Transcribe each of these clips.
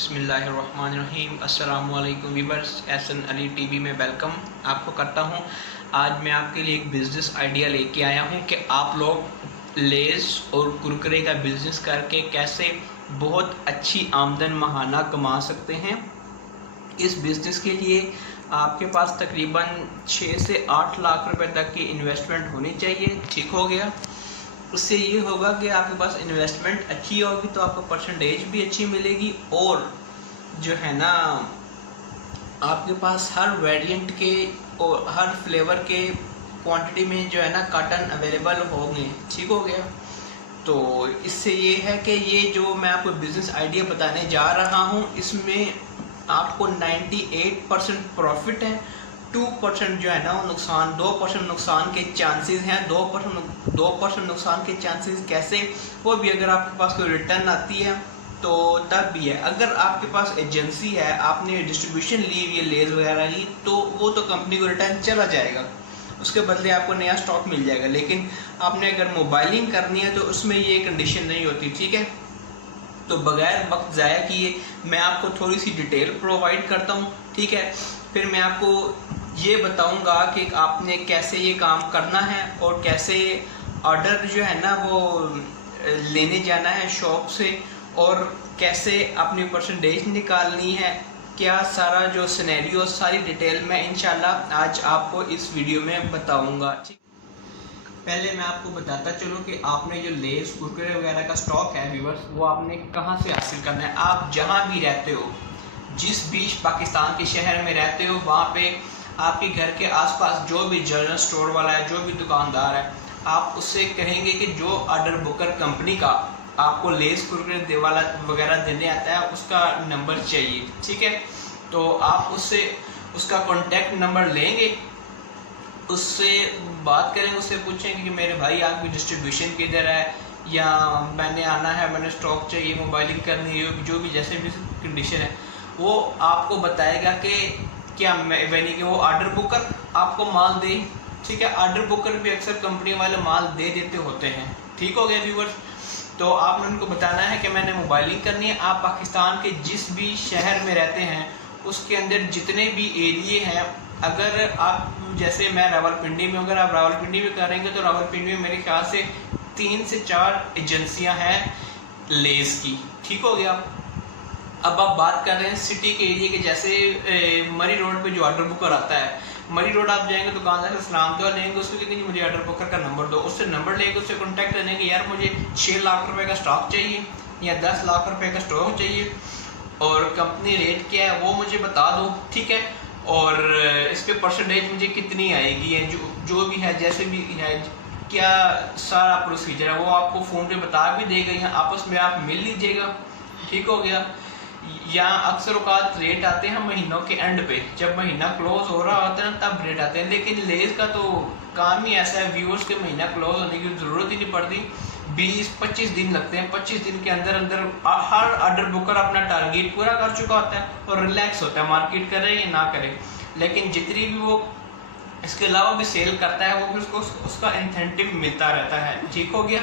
बिस्मिल्लाहिर्रहमानिर्रहीम। अस्सलामुअलैकुम viewers, Ehsan Ali TV में वेलकम आपको करता हूं। आज मैं आपके लिए एक बिज़नेस आइडिया लेके आया हूं कि आप लोग लेज़ और कुरकुरे का बिज़नेस करके कैसे बहुत अच्छी आमदन माहाना कमा सकते हैं। इस बिज़नेस के लिए आपके पास तकरीबन 6 से 8 लाख रुपए तक की इन्वेस्टमेंट होनी चाहिए। ठीक हो गया। उससे ये होगा कि आपके पास इन्वेस्टमेंट अच्छी होगी तो आपको परसेंटेज भी अच्छी मिलेगी और जो है ना आपके पास हर वेरिएंट के और हर फ्लेवर के क्वांटिटी में जो है ना कॉटन अवेलेबल होंगे। ठीक हो गया। तो इससे ये है कि ये जो मैं आपको बिज़नेस आइडिया बताने जा रहा हूँ इसमें आपको 98% प्रॉफिट है, 2% जो है ना वो नुकसान, 2% नुकसान के चांसेस हैं। 2% नुकसान के चांसेस कैसे, वो भी अगर आपके पास कोई रिटर्न आती है तो तब भी है। अगर आपके पास एजेंसी है, आपने डिस्ट्रीब्यूशन ली हुई है लेज़ वगैरह की, तो वो तो कंपनी को रिटर्न चला जाएगा, उसके बदले आपको नया स्टॉक मिल जाएगा। लेकिन आपने अगर मोबाइलिंग करनी है तो उसमें ये कंडीशन नहीं होती। ठीक है। तो बगैर वक्त ज़ाया किए मैं आपको थोड़ी सी डिटेल प्रोवाइड करता हूँ। ठीक है। फिर मैं आपको ये बताऊंगा कि आपने कैसे ये काम करना है और कैसे ऑर्डर जो है ना वो लेने जाना है शॉप से और कैसे अपनी परसेंटेज निकालनी है, क्या सारा जो सिनेरियो सारी डिटेल मैं इंशाल्लाह आज आपको इस वीडियो में बताऊंगा। ठीक। पहले मैं आपको बताता चलूँ कि आपने जो लेस कुरकुरे वगैरह का स्टॉक है व्यूअर्स, वो आपने कहाँ से हासिल करना है। आप जहाँ भी रहते हो, जिस भी पाकिस्तान के शहर में रहते हो, वहाँ पे आपके घर के आसपास जो भी जनरल स्टोर वाला है, जो भी दुकानदार है, आप उससे कहेंगे कि जो ऑर्डर बुकर कंपनी का आपको लेस कुरकुरे वाला वगैरह देने आता है उसका नंबर चाहिए। ठीक है। तो आप उससे उसका कॉन्टैक्ट नंबर लेंगे, उससे बात करेंगे, उससे पूछेंगे कि मेरे भाई आपकी डिस्ट्रीब्यूशन किधर है, या मैंने आना है, मैंने स्टॉक चाहिए, मोबाइलिंग करनी है, जो भी जैसे भी कंडीशन है वो आपको बताएगा कि क्या यानी कि वो ऑर्डर बुकर आपको माल दे। ठीक है। ऑर्डर बुकर भी अक्सर कंपनी वाले माल दे देते होते हैं। ठीक हो गया व्यूअर्स। तो आपने उनको बताना है कि मैंने मोबाइलिंग करनी है। आप पाकिस्तान के जिस भी शहर में रहते हैं उसके अंदर जितने भी एरिए हैं, अगर आप जैसे मैं रावलपिंडी में, अगर आप रावलपिंडी में करेंगे तो रावलपिंडी में मेरे ख्याल से 3 से 4 एजेंसियां हैं लेस की। ठीक हो गया। अब आप बात कर रहे हैं सिटी के एरिया के, जैसे मरी रोड पे जो ऑर्डर बुकर आता है, मरी रोड आप जाएंगे दुकानदार से सलाम दुआ लेंगे, उसको कहेंगे मुझे ऑर्डर बुकर का नंबर दो, उससे नंबर लेंगे, उससे कॉन्टैक्ट करेंगे, यार मुझे 6 लाख रुपए का स्टॉक चाहिए या 10 लाख रुपए का स्टॉक चाहिए और कंपनी रेट क्या है वो मुझे बता दो। ठीक है। और इस पर परसेंटेज मुझे कितनी आएगी है, जो भी है, जैसे भी है, क्या सारा प्रोसीजर है वो आपको फ़ोन पे बता भी देगा, या आपस में आप मिल लीजिएगा। ठीक हो गया। या अक्सर औकात रेट आते हैं महीनों के एंड पे, जब महीना क्लोज हो रहा होता है ना तब रेट आते हैं। लेकिन लेस का तो काम ही ऐसा है व्यूअर्स के महीना क्लोज होने की ज़रूरत ही नहीं पड़ती, 20-25 दिन लगते हैं। 25 दिन के अंदर अंदर हर ऑर्डर बुकर अपना टारगेट पूरा कर चुका होता है और रिलैक्स होता है, मार्केट करे या ना करे। लेकिन जितनी भी वो इसके अलावा भी सेल करता है वो भी उसको उसका इंसेंटिव मिलता रहता है। ठीक हो गया।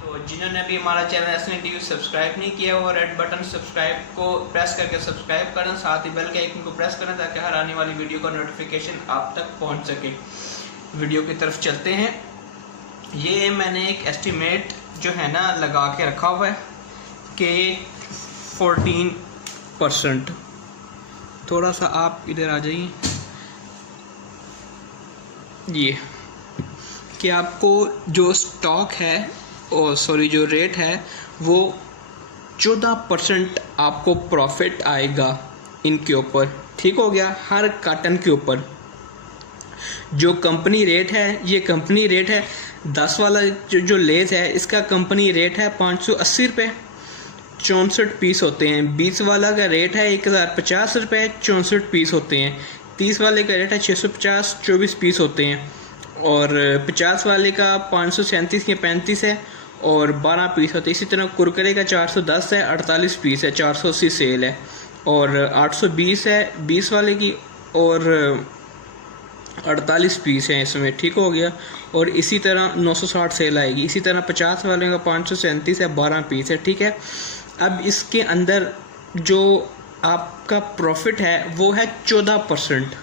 तो जिन्होंने अभी हमारा चैनल एसएन टीवी सब्सक्राइब नहीं किया वो रेड बटन सब्सक्राइब को प्रेस करके सब्सक्राइब करें, साथ ही बेल के आइकन को प्रेस करें ताकि हर आने वाली वीडियो का नोटिफिकेशन आप तक पहुंच सके। वीडियो की तरफ चलते हैं। ये मैंने एक एस्टिमेट जो है ना लगा के रखा हुआ है कि 14%। थोड़ा सा आप इधर आ जाइए। ये कि आपको जो स्टॉक है जो रेट है वो 14% आपको प्रॉफिट आएगा इनके ऊपर। ठीक हो गया। हर कार्टन के ऊपर जो कंपनी रेट है, ये कंपनी रेट है 10 वाला जो लेस है इसका कंपनी रेट है 580 रुपये, 64 पीस होते हैं। 20 वाला का रेट है 1050 रुपये, 64 पीस होते हैं। 30 वाले का रेट है 650, 24 पीस होते हैं। और 50 वाले का 537 या 35 है और 12 पीस होते हैं। इसी तरह कुरकुरे का 410 है, 48 पीस है, 480 सेल है। और 820 है 20 वाले की और 48 पीस हैं इसमें। ठीक हो गया। और इसी तरह 960 सेल आएगी। इसी तरह 50 वाले का 537 है, 12 पीस है। ठीक है। अब इसके अंदर जो आपका प्रॉफिट है वो है 14%,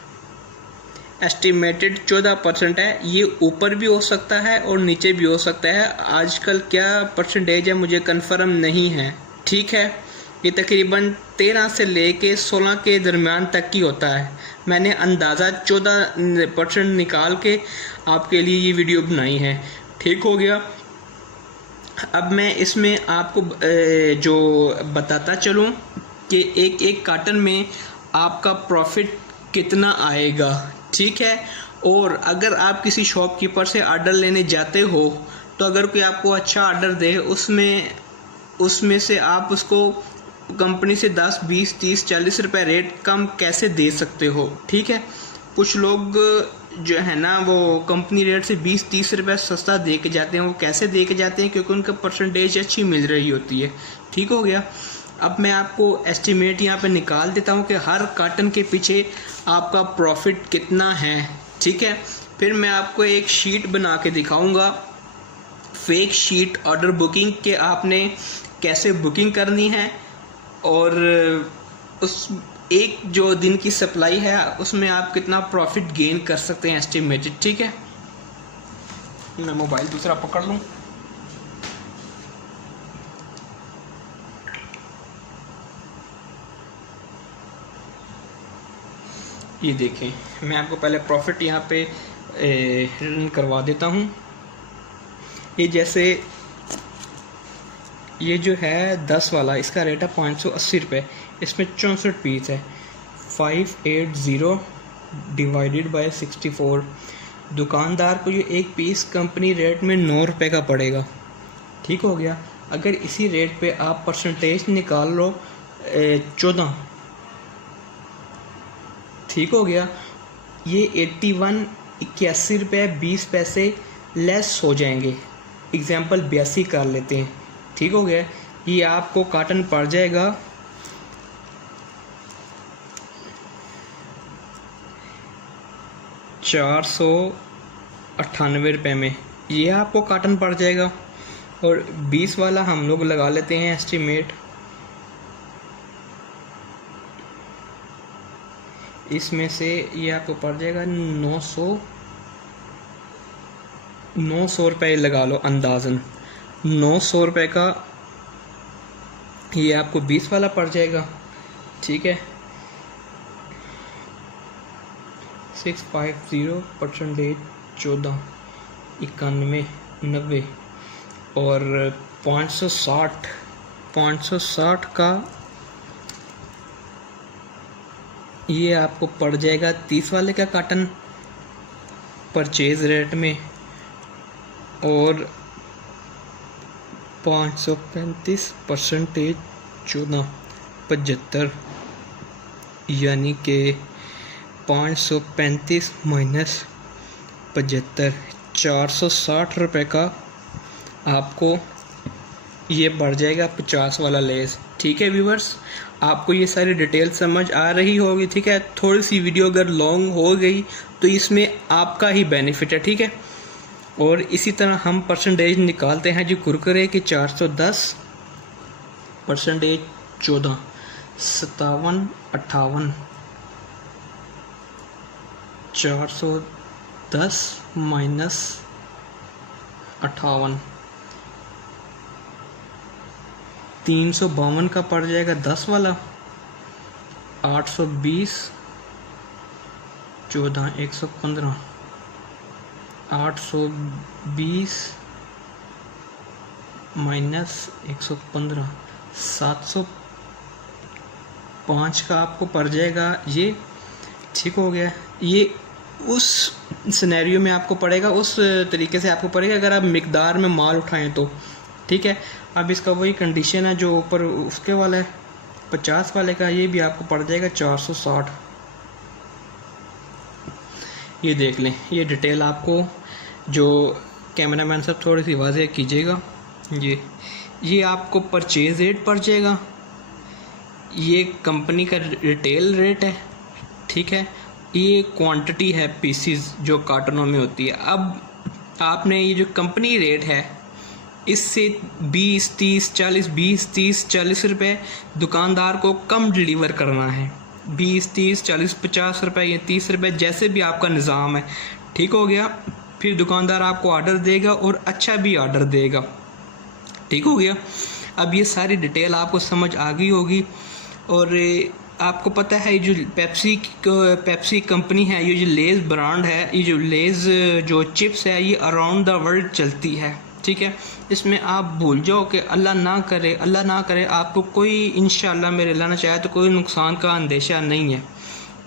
एस्टिमेटेड 14% है। ये ऊपर भी हो सकता है और नीचे भी हो सकता है, आजकल क्या परसेंटेज है मुझे कंफर्म नहीं है, ठीक है। ये तकरीबन 13 से लेके 16 के दरमियान तक की होता है। मैंने अंदाज़ा 14% निकाल के आपके लिए ये वीडियो बनाई है, ठीक हो गया। अब मैं इसमें आपको जो बताता चलूँ कि एक एक कार्टन में आपका प्रॉफिट कितना आएगा, ठीक है। और अगर आप किसी शॉपकीपर से ऑर्डर लेने जाते हो तो अगर कोई आपको अच्छा ऑर्डर दे, उसमें से आप उसको कंपनी से 10, 20, 30, 40 रुपये रेट कम कैसे दे सकते हो, ठीक है। कुछ लोग जो है ना वो कंपनी रेट से 20-30 रुपये सस्ता दे के जाते हैं। वो कैसे दे के जाते हैं? क्योंकि उनका परसेंटेज अच्छी मिल रही होती है, ठीक हो गया। अब मैं आपको एस्टिमेट यहाँ पे निकाल देता हूँ कि हर कार्टन के पीछे आपका प्रॉफिट कितना है, ठीक है। फिर मैं आपको एक शीट बना के दिखाऊंगा, फेक शीट ऑर्डर बुकिंग के आपने कैसे बुकिंग करनी है और उस एक जो दिन की सप्लाई है उसमें आप कितना प्रॉफिट गेन कर सकते हैं एस्टिमेटेड, ठीक है। मैं मोबाइल दूसरा पकड़ लूँ। ये देखें, मैं आपको पहले प्रॉफिट यहाँ पे रन करवा देता हूँ। ये जैसे ये जो है 10 वाला, इसका रेट है 580 रुपये, इसमें 64 पीस है। 580 डिवाइडेड बाय 64, दुकानदार को ये एक पीस कंपनी रेट में 9 रुपये का पड़ेगा, ठीक हो गया। अगर इसी रेट पे आप परसेंटेज निकाल लो 14, ठीक हो गया। ये 81 रुपये 20 पैसे लेस हो जाएंगे, एग्जाम्पल 82 कर लेते हैं, ठीक हो गया। ये आपको कार्टन पड़ जाएगा 498 रुपये में, ये आपको कार्टन पड़ जाएगा। और 20 वाला हम लोग लगा लेते हैं एस्टिमेट, इसमें से ये आपको पड़ जाएगा 900 रुपये लगा लो अंदाज़न, 900 रुपये का ये आपको 20 वाला पड़ जाएगा, ठीक है। 650 परसेंटेज 14, 91, 90 और 560 का ये आपको पड़ जाएगा 30 वाले का कार्टन परचेज रेट में। और 535 परसेंटेज 14, 75, यानी कि 535 माइनस 75, 460 रुपये का आपको ये बढ़ जाएगा 50 वाला लेस, ठीक है व्यूवर्स। आपको ये सारी डिटेल समझ आ रही होगी, ठीक है। थोड़ी सी वीडियो अगर लॉन्ग हो गई तो इसमें आपका ही बेनिफिट है, ठीक है। और इसी तरह हम परसेंटेज निकालते हैं जो कुरकुरे की 410 परसेंटेज 14, 57, 58, 410 माइनस 58, 352 का पड़ जाएगा 10 वाला, 820, 14, 115, 820 माइनस 115, 705 का आपको पड़ जाएगा ये, ठीक हो गया। ये उस सिनेरियो में आपको पड़ेगा, उस तरीके से आपको पड़ेगा अगर आप मिकदार में माल उठाएं तो, ठीक है। अब इसका वही कंडीशन है जो ऊपर उसके वाला है 50 वाले का, ये भी आपको पड़ जाएगा 460। ये देख लें, ये डिटेल आपको जो कैमरामैन साहब थोड़ी सी वाज़ेह कीजिएगा। ये आपको परचेज रेट पड़ जाएगा, ये कंपनी का रिटेल रेट है, ठीक है। ये क्वांटिटी है पीसीज जो कार्टनों में होती है। अब आपने ये जो कंपनी रेट है इससे 20, 30, 40, 20, 30, 40 रुपये दुकानदार को कम डिलीवर करना है। 20, 30, 40, 50 रुपये या 30 रुपये, जैसे भी आपका निज़ाम है। ठीक हो गया। फिर दुकानदार आपको ऑर्डर देगा और अच्छा भी ऑर्डर देगा। ठीक हो गया। अब ये सारी डिटेल आपको समझ आ गई होगी। और आपको पता है जो पेप्सी कंपनी है, ये जो लेज़ ब्रांड है, ये जो लेज़ जो चिप्स है, ये अराउंड द वर्ल्ड चलती है। ठीक है। इसमें आप भूल जाओ कि अल्लाह ना करे आपको कोई, इंशाल्लाह मेरे अल्लाह ना चाहे तो कोई नुकसान का अंदेशा नहीं है।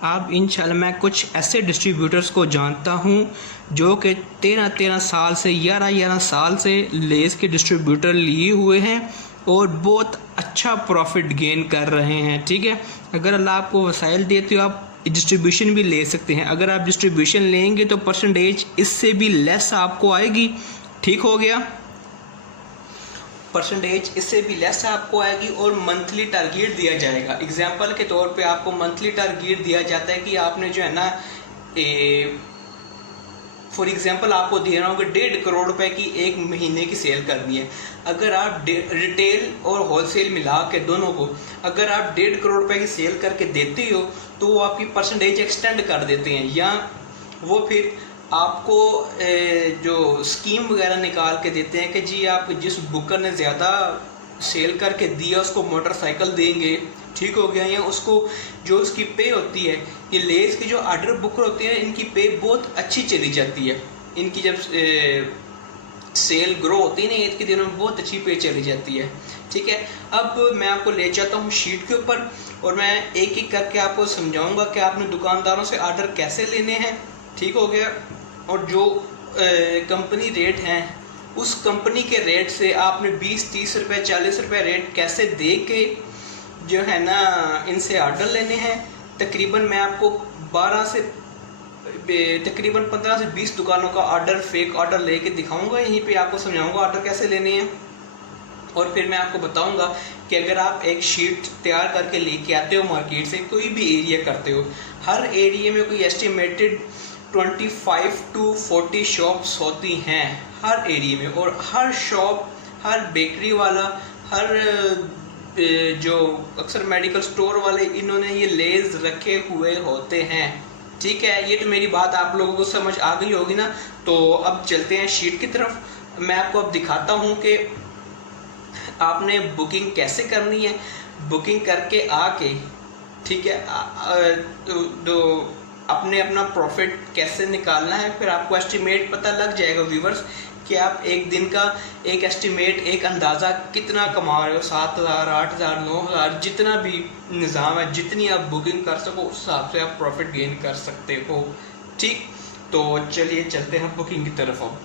आप इंशाल्लाह, मैं कुछ ऐसे डिस्ट्रीब्यूटर्स को जानता हूँ जो कि 13 साल से 11 साल से लेज़ के डिस्ट्रीब्यूटर लिए हुए हैं और बहुत अच्छा प्रॉफिट गेन कर रहे हैं। ठीक है। अगर अल्लाह आपको वसाइल दे तो आप डिस्ट्रीब्यूशन भी ले सकते हैं। अगर आप डिस्ट्रीब्यूशन लेंगे तो परसेंटेज इससे भी लेस आपको आएगी। ठीक हो गया। परसेंटेज इससे भी लेस आपको आएगी और मंथली टारगेट दिया जाएगा। एग्जांपल के तौर पे आपको मंथली टारगेट दिया जाता है कि आपने जो है ना, फॉर एग्जांपल आपको दे रहा हूँ कि 1.5 करोड़ रुपए की एक महीने की सेल करनी है। अगर आप रिटेल और होलसेल मिला के दोनों को अगर आप 1.5 करोड़ रुपए की सेल करके देते हो तो वो आपकी परसेंटेज एक्सटेंड कर देते हैं, या वो फिर आपको जो स्कीम वगैरह निकाल के देते हैं कि जी आप जिस बुकर ने ज़्यादा सेल करके दिया उसको मोटरसाइकिल देंगे। ठीक हो गया। या उसको जो उसकी पे होती है, ये लेज़ की जो ऑर्डर बुकर होती है, इनकी पे बहुत अच्छी चली जाती है। इनकी जब सेल ग्रो होती है ना ईद के दिनों में, बहुत अच्छी पे चली जाती है। ठीक है। अब मैं आपको ले जाता हूँ शीट के ऊपर और मैं एक एक करके आपको समझाऊंगा कि आपने दुकानदारों से ऑर्डर कैसे लेने हैं। ठीक हो गया। और जो कंपनी रेट हैं उस कंपनी के रेट से आपने 20, 30 रुपये, 40 रुपये रेट कैसे दे के जो है ना इनसे ऑर्डर लेने हैं। तकरीबन मैं आपको 15 से 20 दुकानों का ऑर्डर, फेक ऑर्डर लेके दिखाऊंगा। यहीं पे आपको समझाऊंगा ऑर्डर कैसे लेने हैं। और फिर मैं आपको बताऊंगा कि अगर आप एक शीट तैयार करके लेके आते हो मार्केट से, कोई भी एरिया करते हो, हर एरिया में कोई एस्टिमेटेड 25 to 40 शॉप्स होती हैं हर एरिया में। और हर शॉप, हर बेकरी वाला, हर जो अक्सर मेडिकल स्टोर वाले, इन्होंने ये लेज़ रखे हुए होते हैं। ठीक है। ये तो मेरी बात आप लोगों को समझ आ गई होगी ना। तो अब चलते हैं शीट की तरफ। मैं आपको अब दिखाता हूँ कि आपने बुकिंग कैसे करनी है। बुकिंग करके आके, ठीक है, तो अपने अपना प्रॉफिट कैसे निकालना है, फिर आपको एस्टिमेट पता लग जाएगा व्यूवर्स कि आप एक दिन का एक एस्टिमेट, एक अंदाज़ा कितना कमा रहे हो। 7,000, 8,000, 9,000, जितना भी निज़ाम है, जितनी आप बुकिंग कर सको उस हिसाब से आप प्रॉफिट गेन कर सकते हो। ठीक। तो चलिए चलते हैं बुकिंग की तरफ। अब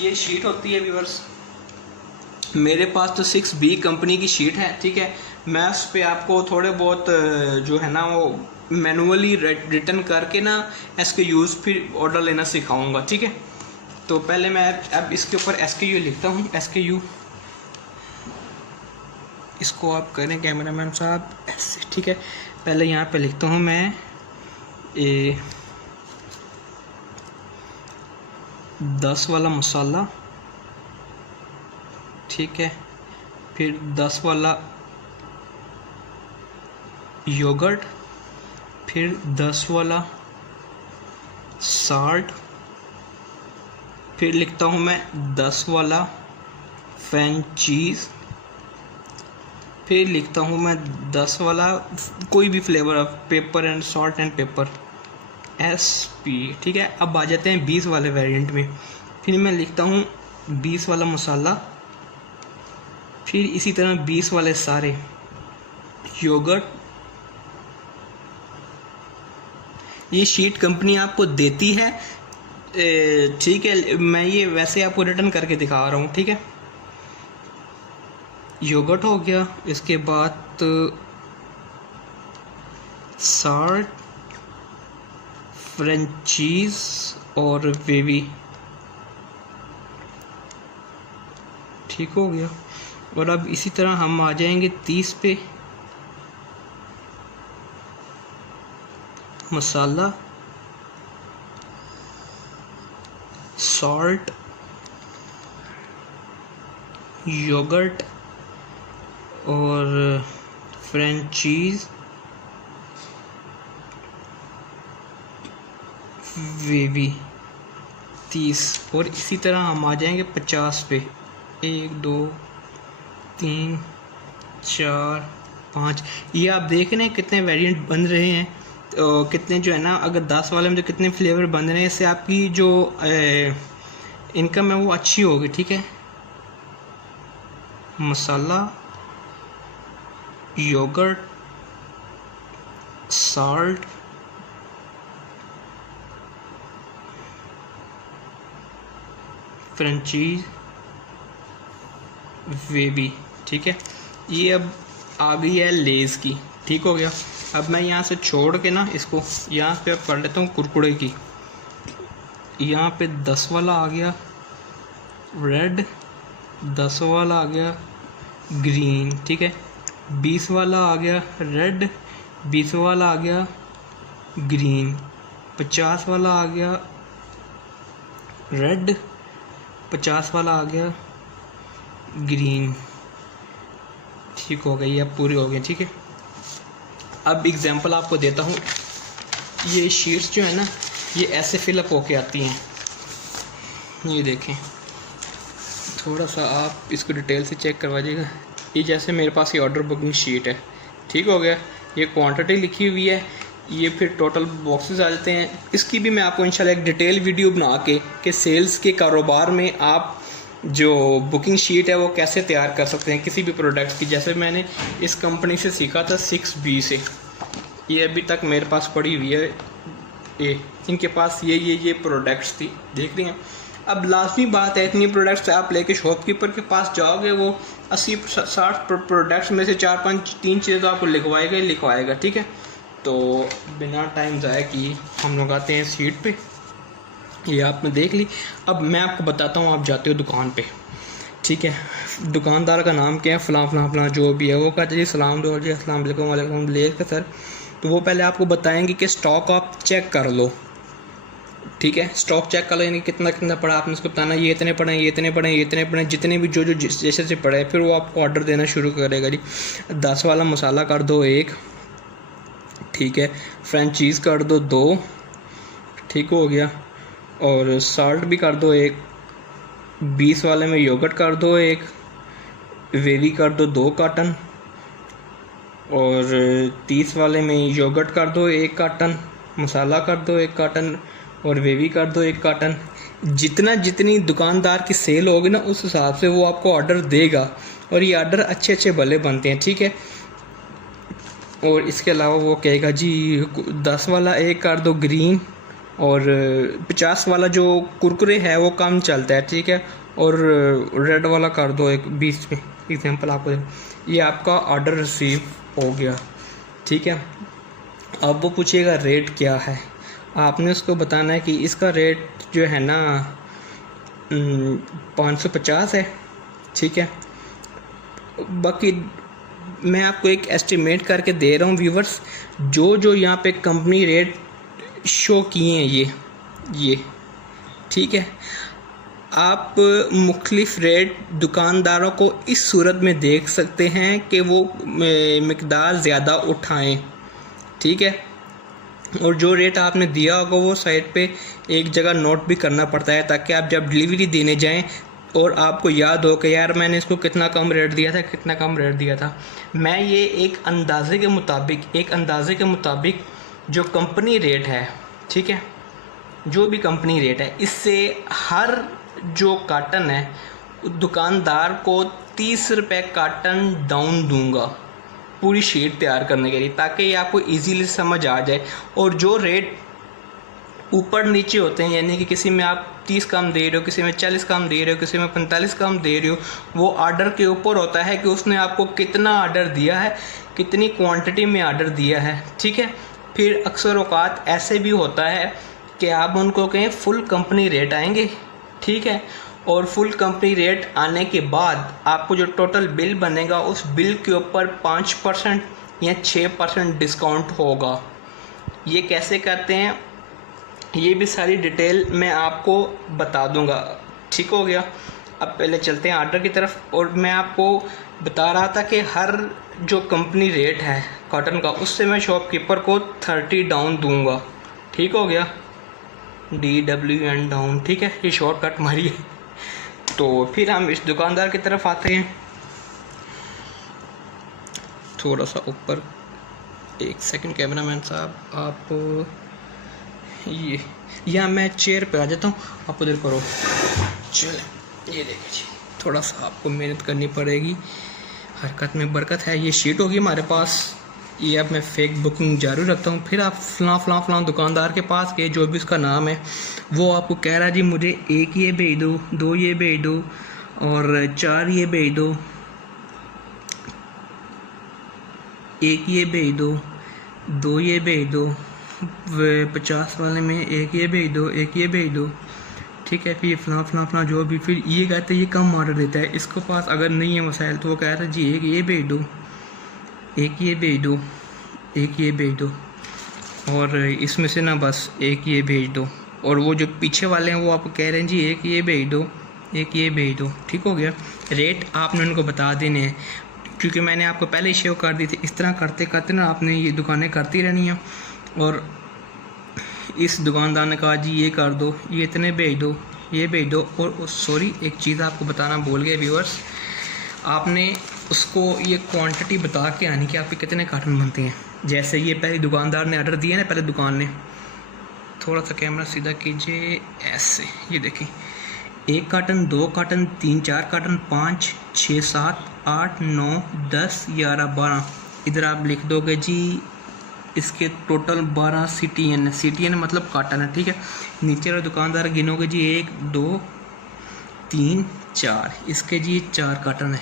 ये शीट होती है व्यूवर्स, मेरे पास तो 6B कंपनी की शीट है। ठीक है। मैं उस पर आपको थोड़े बहुत जो है ना वो मैनुअली रिटर्न करके ना SKUs फिर ऑर्डर लेना सिखाऊंगा। ठीक है। तो पहले मैं अब इसके ऊपर SKU लिखता हूँ। SKU इसको आप करें कैमरामैन साहब ऐसे। ठीक है। पहले यहाँ पे लिखता हूँ मैं 10 वाला मसाला। ठीक है। फिर 10 वाला योगर्ट, फिर 10 वाला साल्ट, फिर लिखता हूँ मैं 10 वाला फ्रेंच चीज़, फिर लिखता हूँ मैं 10 वाला कोई भी flavour of paper and salt and paper SP। ठीक है। अब आ जाते हैं 20 वाले वेरिएंट में। फिर मैं लिखता हूँ 20 वाला मसाला, फिर इसी तरह 20 वाले सारे योगर्ट। ये शीट कंपनी आपको देती है। ठीक है। मैं ये वैसे आपको रिटर्न करके दिखा रहा हूँ। ठीक है। योगर्ट हो गया, इसके बाद साल्ट, फ्रेंच चीज़ और वेवी। ठीक हो गया। और अब इसी तरह हम आ जाएंगे 30 पे। मसाला, सॉल्ट, योगर्ट और फ्रेंच चीज़ वेवी 30, और इसी तरह हम आ जाएंगे 50 पे। 1 2 3 4 5, ये आप देख रहे हैं कितने वेरिएंट बन रहे हैं, कितने जो है ना, अगर 10 वाले में तो कितने फ्लेवर बन रहे हैं। इससे आपकी जो इनकम है वो अच्छी होगी। ठीक है, मसाला, योगर्ट, साल्ट, फ्रेंच चीज़ वेवी। ठीक है, ये अब आ गई है लेज़ की। ठीक हो गया। अब मैं यहाँ से छोड़ के ना इसको यहाँ पे कर लेता हूँ कुरकुरे की। यहाँ पे 10 वाला आ गया रेड, 10 वाला आ गया ग्रीन। ठीक है, 20 वाला आ गया रेड, 20 वाला आ गया ग्रीन, 50 वाला आ गया रेड, 50 वाला आ गया ग्रीन। ठीक हो गई, अब पूरी हो गई। ठीक है, अब एग्जांपल आपको देता हूँ। ये शीट्स जो है ना, ये ऐसे फिलअप होके आती हैं। ये देखें, थोड़ा सा आप इसको डिटेल से चेक करवाइएगा। ये जैसे मेरे पास ये ऑर्डर बुकिंग शीट है। ठीक हो गया, ये क्वांटिटी लिखी हुई है, ये फिर टोटल बॉक्सेस आ जाते हैं। इसकी भी मैं आपको इंशाल्लाह एक डिटेल वीडियो बना के कि सेल्स के कारोबार में आप जो बुकिंग शीट है वो कैसे तैयार कर सकते हैं किसी भी प्रोडक्ट की। जैसे मैंने इस कंपनी से सीखा था 6B से, ये अभी तक मेरे पास पड़ी हुई है। ये इनके पास ये प्रोडक्ट्स थी, देख रही हैं। अब लाजमी बात है, इतनी प्रोडक्ट्स आप लेके शॉपकीपर के पास जाओगे, वो 80-60 प्रोडक्ट्स में से 4-5-3 चीज़ें तो आपको लिखवाएगा ही लिखवाएगा। ठीक है, तो बिना टाइम ज़ाया किए हम लोग आते हैं सीट पे। ये आपने देख ली। अब मैं आपको बताता हूँ, आप जाते हो दुकान पे। ठीक है, दुकानदार का नाम क्या है, फ़लाँ जो भी है, वो कहते जी सलाम दो जी, अस्सलाम वालेकुम। वालेकुम ले का सर। तो वो पहले आपको बताएंगे कि स्टॉक आप चेक कर लो। ठीक है, स्टॉक चेक कर लो, यानी कितना कितना पड़ा, आपने उसको बताना ये इतने पड़े, ये इतने पड़े, ये इतने पड़े, जितने भी जो जैसे से पड़े। फिर वो आपको ऑर्डर देना शुरू करेगा जी। 10 वाला मसाला कर दो 1। ठीक है, फ्रेंच चीज़ कर दो 2। ठीक हो गया, और साल्ट भी कर दो 1। 20 वाले में योगर्ट कर दो 1। वेवी कर दो 2 कार्टन, और 30 वाले में योगर्ट कर दो 1 कार्टन, मसाला कर दो 1 कार्टन, और वेवी कर दो 1 कार्टन। जितनी दुकानदार की सेल होगी ना, उस हिसाब से वो आपको ऑर्डर देगा, और ये ऑर्डर अच्छे भले बनते हैं। ठीक है, और इसके अलावा वो कहेगा जी 10 वाला 1 कर दो ग्रीन, और 50 वाला जो कुरकुरे है वो कम चलता है। ठीक है, और रेड वाला कर दो 20 पे। एग्जांपल आपको ये आपका ऑर्डर रिसीव हो गया। ठीक है, अब वो पूछेगा रेट क्या है, आपने उसको बताना है कि इसका रेट जो है ना 550 है। ठीक है, बाकी मैं आपको एक एस्टिमेट करके दे रहा हूँ व्यूवर्स, जो यहाँ पे कंपनी रेट शो किए हैं ये। ठीक है, आप मुख्तलिफ रेट दुकानदारों को इस सूरत में देख सकते हैं कि वो मिकदार ज़्यादा उठाएं। ठीक है, और जो रेट आपने दिया होगा वो साइड पे एक जगह नोट भी करना पड़ता है, ताकि आप जब डिलीवरी देने जाएं और आपको याद हो कि यार मैंने इसको कितना कम रेट दिया था। मैं ये एक अंदाज़े के मुताबिक जो कंपनी रेट है, ठीक है, जो भी कंपनी रेट है, इससे हर जो कार्टन है दुकानदार को 30 रुपये कार्टन डाउन दूंगा पूरी शीट तैयार करने के लिए, ताकि ये आपको इजीली समझ आ जाए। और जो रेट ऊपर नीचे होते हैं, यानी कि किसी में आप 30 कम दे रहे हो, किसी में 40 कम दे रहे हो, किसी में 45 कम दे रहे हो, वो आर्डर के ऊपर होता है कि उसने आपको कितना आर्डर दिया है, कितनी क्वांटिटी में आर्डर दिया है। ठीक है, फिर अक्सर औकात ऐसे भी होता है कि आप उनको कहें फुल कंपनी रेट आएंगे। ठीक है, और फुल कंपनी रेट आने के बाद आपको जो टोटल बिल बनेगा उस बिल के ऊपर 5% या 6% डिस्काउंट होगा। ये कैसे करते हैं ये भी सारी डिटेल मैं आपको बता दूंगा। ठीक हो गया, अब पहले चलते हैं आर्डर की तरफ। और मैं आपको बता रहा था कि हर जो कंपनी रेट है कॉटन का, उससे मैं शॉपकीपर को 30 डाउन दूंगा। ठीक हो गया, DWN डाउन। ठीक है, ये शॉर्टकट मारिए। तो फिर हम इस दुकानदार की तरफ आते हैं। थोड़ा सा ऊपर, एक सेकंड कैमरामैन साहब, आप ये यहाँ मैं चेयर पे आ जाता हूँ, आप उधर करो। चलो ये देखिए जी, थोड़ा सा आपको मेहनत करनी पड़ेगी, हरकत में बरकत है। ये शीट होगी हमारे पास, ये अब मैं फेक बुकिंग जारी रखता हूँ। फिर आप फलां दुकानदार के पास गए, जो भी उसका नाम है, वो आपको कह रहा है जी मुझे 1 ये भेज दो, 2 ये भेज दो और 4 ये भेज दो, 1 ये भेज दो, 2 ये भेज दो, 50 वाले में 1 ये भेज दो, 1 ये भेज दो। ठीक है, फिर फलां जो भी, फिर ये कहते हैं ये कम ऑर्डर देता है, इसके पास अगर नहीं है मसाइल तो वो कहता है जी 1 ये भेज दो, 1 ये भेज दो, 1 ये भेज दो, और इसमें से ना बस 1 ये भेज दो। और वो जो पीछे वाले हैं वो आपको कह रहे हैं जी 1 ये भेज दो, 1 ये भेज दो। ठीक हो गया, रेट आपने उनको बता देने हैं, क्योंकि मैंने आपको पहले ही शेव कर दी थी। इस तरह करते करते ना आपने ये दुकानें करती रहनी है। और इस दुकानदार ने कहा जी ये कर दो, ये इतने भेज दो, ये भेज दो। और सॉरी, एक चीज़ आपको बताना भूल गए व्यूअर्स, आपने उसको ये क्वांटिटी बता के आनी कि आपके कितने कार्टन बनते हैं। जैसे ये पहले दुकानदार ने ऑर्डर दिया ना, पहले दुकान ने, थोड़ा सा कैमरा सीधा कीजिए, ऐसे ये देखिए, 1 कार्टन, 2 कार्टन, 3 4 कार्टन, 5 6 7 8 9 10 11 12। इधर आप लिख दोगे जी इसके टोटल 12 CTN है। CTN मतलब कार्टन है। ठीक है, नीचे वाले दुकानदार गिनोगे जी 1 2 3 4, इसके जी 4 कार्टन है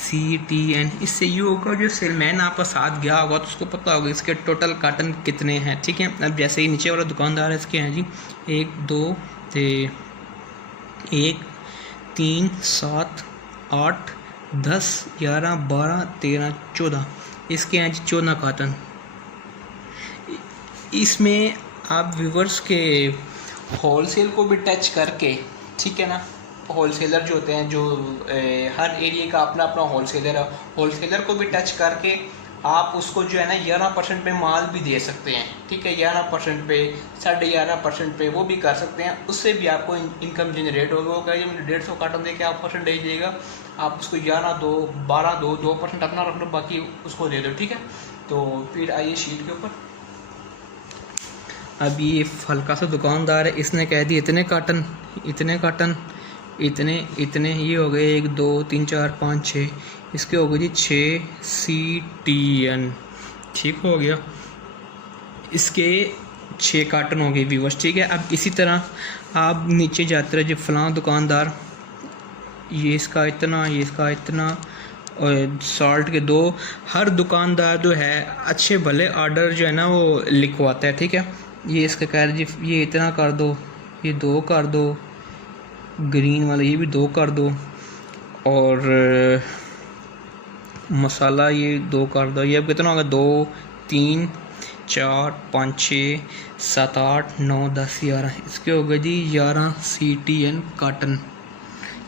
CTN। इससे ये होगा जो सेलमैन आपका साथ गया होगा तो उसको पता होगा इसके टोटल कार्टन कितने हैं। ठीक है, अब जैसे ही नीचे वाला दुकानदार है, इसके हैं जी 1 2 1 3 7 8 10 11 12 13 14, इसके हैं जी 14 कार्टन। इसमें आप व्यूवर्स के होलसेल को भी टच करके, ठीक है ना, होलसेलर जो होते हैं, जो हर एरिया का अपना अपना होलसेलर है, होलसेलर को भी टच करके आप उसको जो है ना 11% पे माल भी दे सकते हैं। ठीक है, 11% पे, 11.5% पे वो भी कर सकते हैं। उससे भी आपको इनकम जनरेट होगा। वो कहें मुझे 150 कार्टन दे के आप परसेंटेज देगा, आप उसको 11 दो 12 दो 2% अपना रख लो, बाकी उसको दे दो। ठीक है, तो फिर आइए शीट के ऊपर। अब ये हल्का सा दुकानदार है, इसने कह दी इतने कार्टन, इतने कार्टन, इतने इतने, ये हो गए 1 2 3 4 5 6, इसके हो गए जी 6 CTN। ठीक हो गया, इसके 6 कार्टन हो गए व्यूअर्स। ठीक है, अब इसी तरह आप नीचे जाते रहे, जो फलां दुकानदार, ये इसका इतना, ये इसका इतना, और सॉल्ट के 2। हर दुकानदार जो है अच्छे भले ऑर्डर जो है ना वो लिखवाता है। ठीक है, ये इसका कह रहे जी ये इतना कर दो, ये 2 कर दो, ग्रीन वाला ये भी 2 कर दो, और मसाला ये 2 कर दो। ये अब कितना होगा, 2 3 4 5 6 7 8 9 10 11, इसके हो गए जी 11 CTN कार्टन।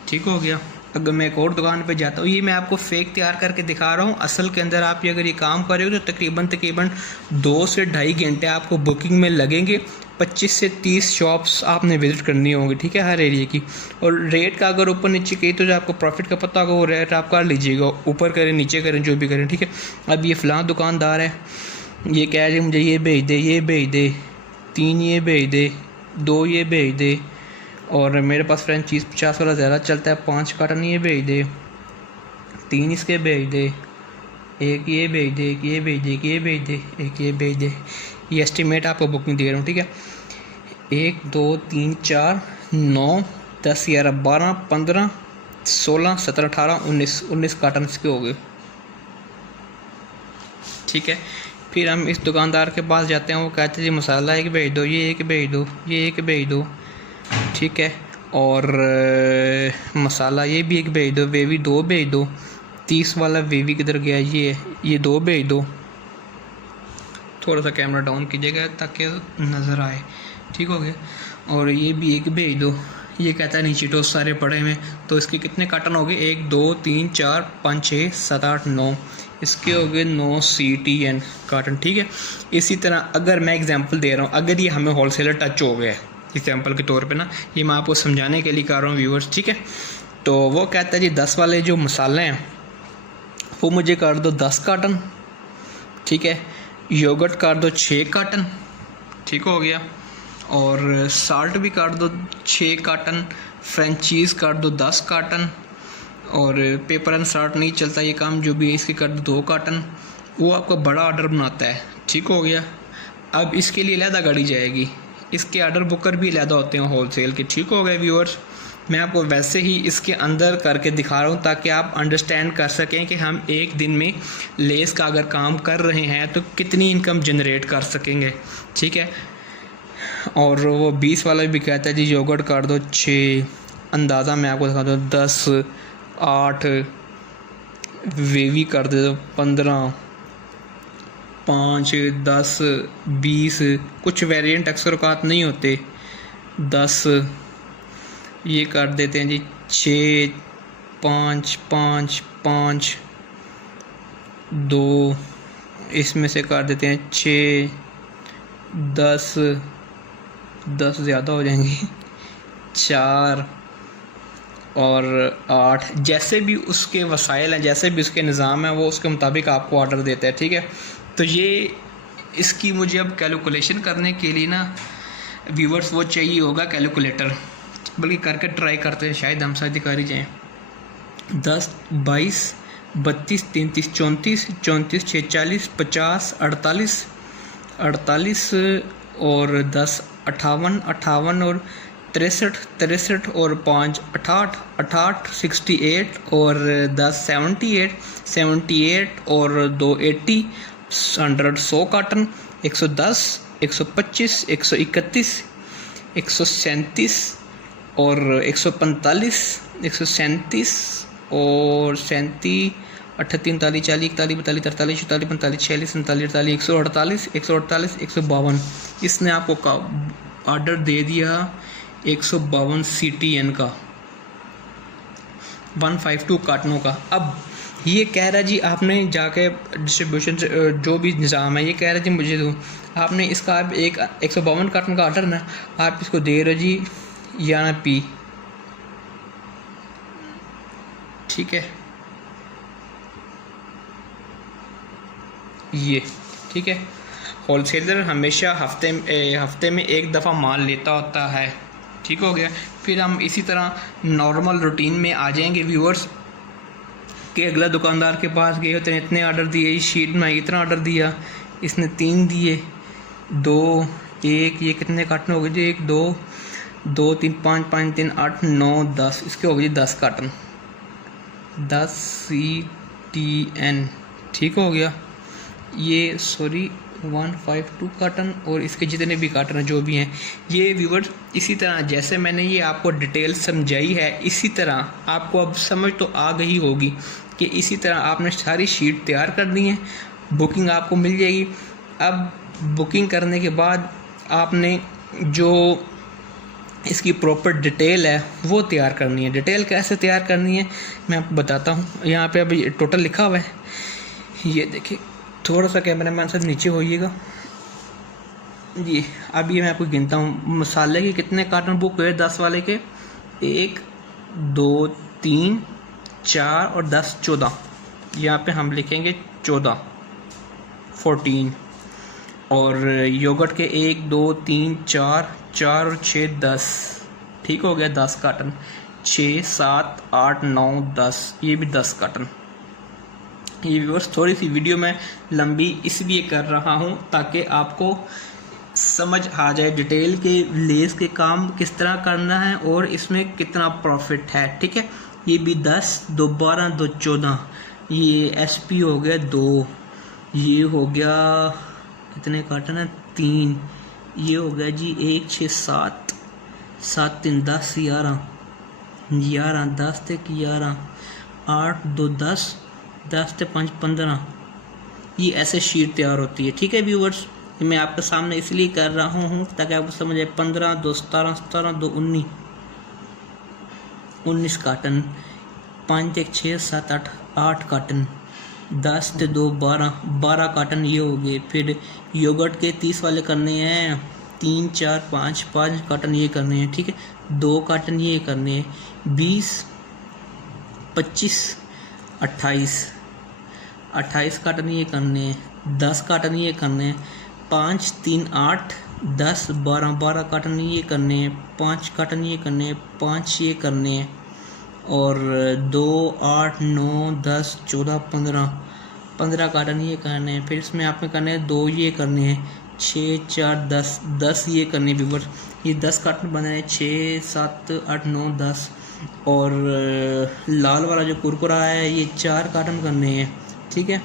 ठीक हो गया। अगर मैं एक और दुकान पे जाता हूँ, ये मैं आपको फेक तैयार करके दिखा रहा हूँ, असल के अंदर आप अगर ये काम करोगे तो तकरीबन 2 से 2.5 घंटे आपको बुकिंग में लगेंगे। 25 से 30 शॉप्स आपने विज़िट करनी होंगी। ठीक है, हर एरिया की। और रेट का अगर ऊपर नीचे की तो जो आपको प्रॉफिट का पता होगा वो रेट आप कर लीजिएगा, ऊपर करें नीचे करें जो भी करें। ठीक है, अब ये फ़लाँ दुकानदार है, ये कह रहे मुझे ये भेज दे, ये भेज दे, 3 ये भेज दे, 2 ये भेज दे, और मेरे पास फ्रेंच चीज़ 50 वाला ज़्यादा चलता है, 5 कार्टन ये भेज दे, 3 इसके भेज दे, 1 ये भेज दे, 1 ये भेज दे, 1 ये भेज दे, 1 ये भेज दे। ये एस्टिमेट आपको बुकिंग दे रहा हूँ। ठीक है, 1 2 3 4 9 10 11 12 15 16 17 18 19 कार्टन इसके हो गए। ठीक है, फिर हम इस दुकानदार के पास जाते हैं, वो कहते हैं जी मसाला 1 भेज दो, ये 1 भेज दो, ये 1 भेज दो। ठीक है, और मसाला ये भी 1 भेज दो, वेवी 2 भेज दो, 30 वाला वेवी किधर गया, ये 2 भेज दो। थोड़ा सा कैमरा डाउन कीजिएगा ताकि नज़र आए। ठीक हो गया, और ये भी 1 भेज दो, ये कहता है नहीं चीटोस सारे पड़े हुए, तो इसके कितने कार्टन हो गए? 1 2 3 4 5 6 7 8 9, इसके हो गए 9 CTN कार्टन। ठीक है, इसी तरह अगर मैं एग्जांपल दे रहा हूँ, अगर ये हमें होलसेलर टच हो गया है एग्जांपल के तौर पे ना, ये मैं आपको समझाने के लिए कर रहा हूँ व्यूअर्स। ठीक है, तो वो कहता है जी 10 वाले जो मसाले हैं वो मुझे कर दो 10 कार्टन। ठीक है, योगर्ट कर दो 6 कार्टन। ठीक हो गया, और साल्ट भी कर दो 6 कार्टन, फ्रेंच चीज़ कर दो 10 कार्टन, और पेपर एंड साल्ट नहीं चलता ये काम, जो भी है इसके कर दो 2 कार्टन। वो आपका बड़ा ऑर्डर बनाता है। ठीक हो गया, अब इसके लिए अलहदा गाड़ी जाएगी, इसके ऑर्डर बुकर भी अलहदा होते हैं होलसेल के। ठीक हो गए व्यूअर्स, मैं आपको वैसे ही इसके अंदर करके दिखा रहा हूँ ताकि आप अंडरस्टैंड कर सकें कि हम एक दिन में लेस का अगर काम कर रहे हैं तो कितनी इनकम जनरेट कर सकेंगे। ठीक है, और वो 20 वाला भी कहता है जी योगर्ट कर दो 6, अंदाज़ा मैं आपको दिखा दूँ 10 8, वेवी कर दे दो 15 5 10 20, कुछ वेरिएंट अक्सर औकात नहीं होते 10, ये कर देते हैं जी 6 5 5 5 2, इसमें से कर देते हैं 6 10 10 ज़्यादा हो जाएंगी 4 और 8, जैसे भी उसके वसाइल हैं, जैसे भी उसके निज़ाम है, वो उसके मुताबिक आपको ऑर्डर देता है। ठीक है, तो ये इसकी मुझे अब कैलकुलेशन करने के लिए ना व्यूअर्स वो चाहिए होगा कैलकुलेटर, बल्कि करके ट्राई करते हैं, शायद हम साथ कर ही जाएँ। 10 22 32 33 34 34 6 40 50 48 48 और 10 58 58 और 63 63 और 5 68 68 68 और 10 78 78 और 2 80 100 100 कार्टन 110 125 131 137 और 145 137 और 37 38 39 40 41 42 43 44 45 46 47 48 148 152, इसने आपको ऑर्डर दे दिया 152 CTN का 152 कार्टनों का। अब ये कह रहा है जी आपने जाके डिस्ट्रीब्यूशन से जो भी निज़ाम है, ये कह रहा है जी मुझे दो, आपने इसका अब एक 152 कार्टन का ऑर्डर ना आप इसको दे रहे हो जी या ना पी। ठीक है, ये ठीक है, होलसेलर हमेशा हफ्ते में एक दफ़ा माल लेता होता है। ठीक हो गया, फिर हम इसी तरह नॉर्मल रूटीन में आ जाएंगे व्यूअर्स कि अगला दुकानदार के पास गए होते हैं, इतने ऑर्डर दिए, इस शीट में इतना ऑर्डर दिया, इसने 3 दिए 2 1, ये कितने कार्टन हो गए जी 1 2 2 3 5 5 3 8 9 10, इसके हो गए जी 10 कार्टन 10 CTN। ठीक हो गया, ये सॉरी 152 कार्टन और इसके जितने भी कार्टन हैं जो भी हैं ये व्यूअर्स, इसी तरह जैसे मैंने ये आपको डिटेल समझाई है, इसी तरह आपको अब समझ तो आ गई होगी कि इसी तरह आपने सारी शीट तैयार कर दी है, बुकिंग आपको मिल जाएगी। अब बुकिंग करने के बाद आपने जो इसकी प्रॉपर डिटेल है वो तैयार करनी है। डिटेल कैसे तैयार करनी है मैं आपको बताता हूँ। यहाँ पे अभी टोटल लिखा हुआ है, ये देखिए, थोड़ा सा कैमरा मैन साहब नीचे होइएगा जी। अब ये मैं आपको गिनता हूँ मसाले के कितने कार्टन बुक हुए 10 वाले के, 1 2 3 4 और 10 14, यहाँ पे हम लिखेंगे 14 14, और योगर्ट के 1 2 3 4 4 और 6 10। ठीक हो गया 10 कार्टन, 6 7 8 9 10, ये भी 10 कार्टन। ये व्यूअर्स थोड़ी सी वीडियो में लंबी इसलिए कर रहा हूँ ताकि आपको समझ आ जाए डिटेल के लेस के काम किस तरह करना है और इसमें कितना प्रॉफिट है। ठीक है, ये भी 10 2 12 2 14, ये SP हो गया 2, ये हो गया कितने कार्टन है 3, ये हो गया जी 1 6 7 7 3 10 11 11 10 तक 11 8 2 10 10 से 5 15, ये ऐसे शीट तैयार होती है। ठीक है व्यूअर्स, मैं आपके सामने इसलिए कर रहा हूँ ताकि आपको समझ आए। 15 2 17 17 2 19, 19 कार्टन, 5 1 6 7 8 8 कार्टन, 10 ते 2 12 कार्टन ये हो गए। फिर योगर्ट के 30 वाले करने हैं, 3 4 5 कार्टन ये करने हैं, ठीक है। 2 कार्टन ये करने हैं, 20 25 28 कार्टन ये करने हैं, 10 कार्टन ये करने हैं, 5 3 8 10 12 कार्टन ये करने हैं, 5 कार्टन ये करने हैं, 5 ये करने हैं, और 2 8 9 10 14 15 कार्टन ये करने हैं। फिर इसमें आपने करने हैं 2 ये करने हैं, 6 4 10 ये करने हैं व्यूअर्स। ये 10 कार्टन बने हैं, 6 7 8 9 10। और लाल वाला जो कुरकुरा है ये 4 कार्टन करने हैं, ठीक है।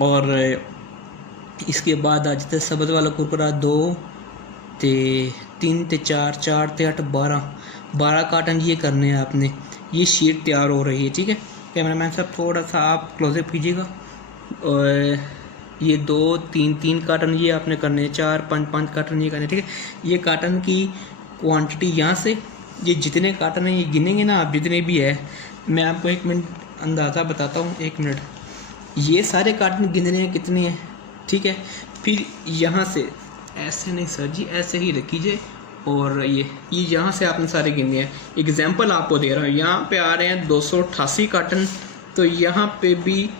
और इसके बाद आ जाता है सब्ज़ वाला कुरकुरा 2 ते 3 ते 4 ते 8 12 कार्टन ये करने हैं आपने। ये शीट तैयार हो रही है, ठीक है। कैमरामैन साहब थोड़ा सा आप क्लोजअप कीजिएगा। और ये 2 3 कार्टन ये आपने करने हैं, 4 5 कार्टन ये करने हैं, ठीक है। ये कार्टन की क्वांटिटी यहाँ से ये जितने कार्टन हैं ये गिनेंगे ना आप, जितने भी है, मैं आपको 1 मिनट अंदाज़ा बताता हूँ, 1 मिनट। ये सारे कार्टन गिनने हैं कितने हैं, ठीक है। फिर यहाँ से ऐसे नहीं सर जी, ऐसे ही रखिए। और ये यहाँ से आपने सारे गिनने हैं। एग्जाम्पल आपको दे रहा हूँ, यहाँ पे आ रहे हैं 288 कार्टन, तो यहाँ पे भी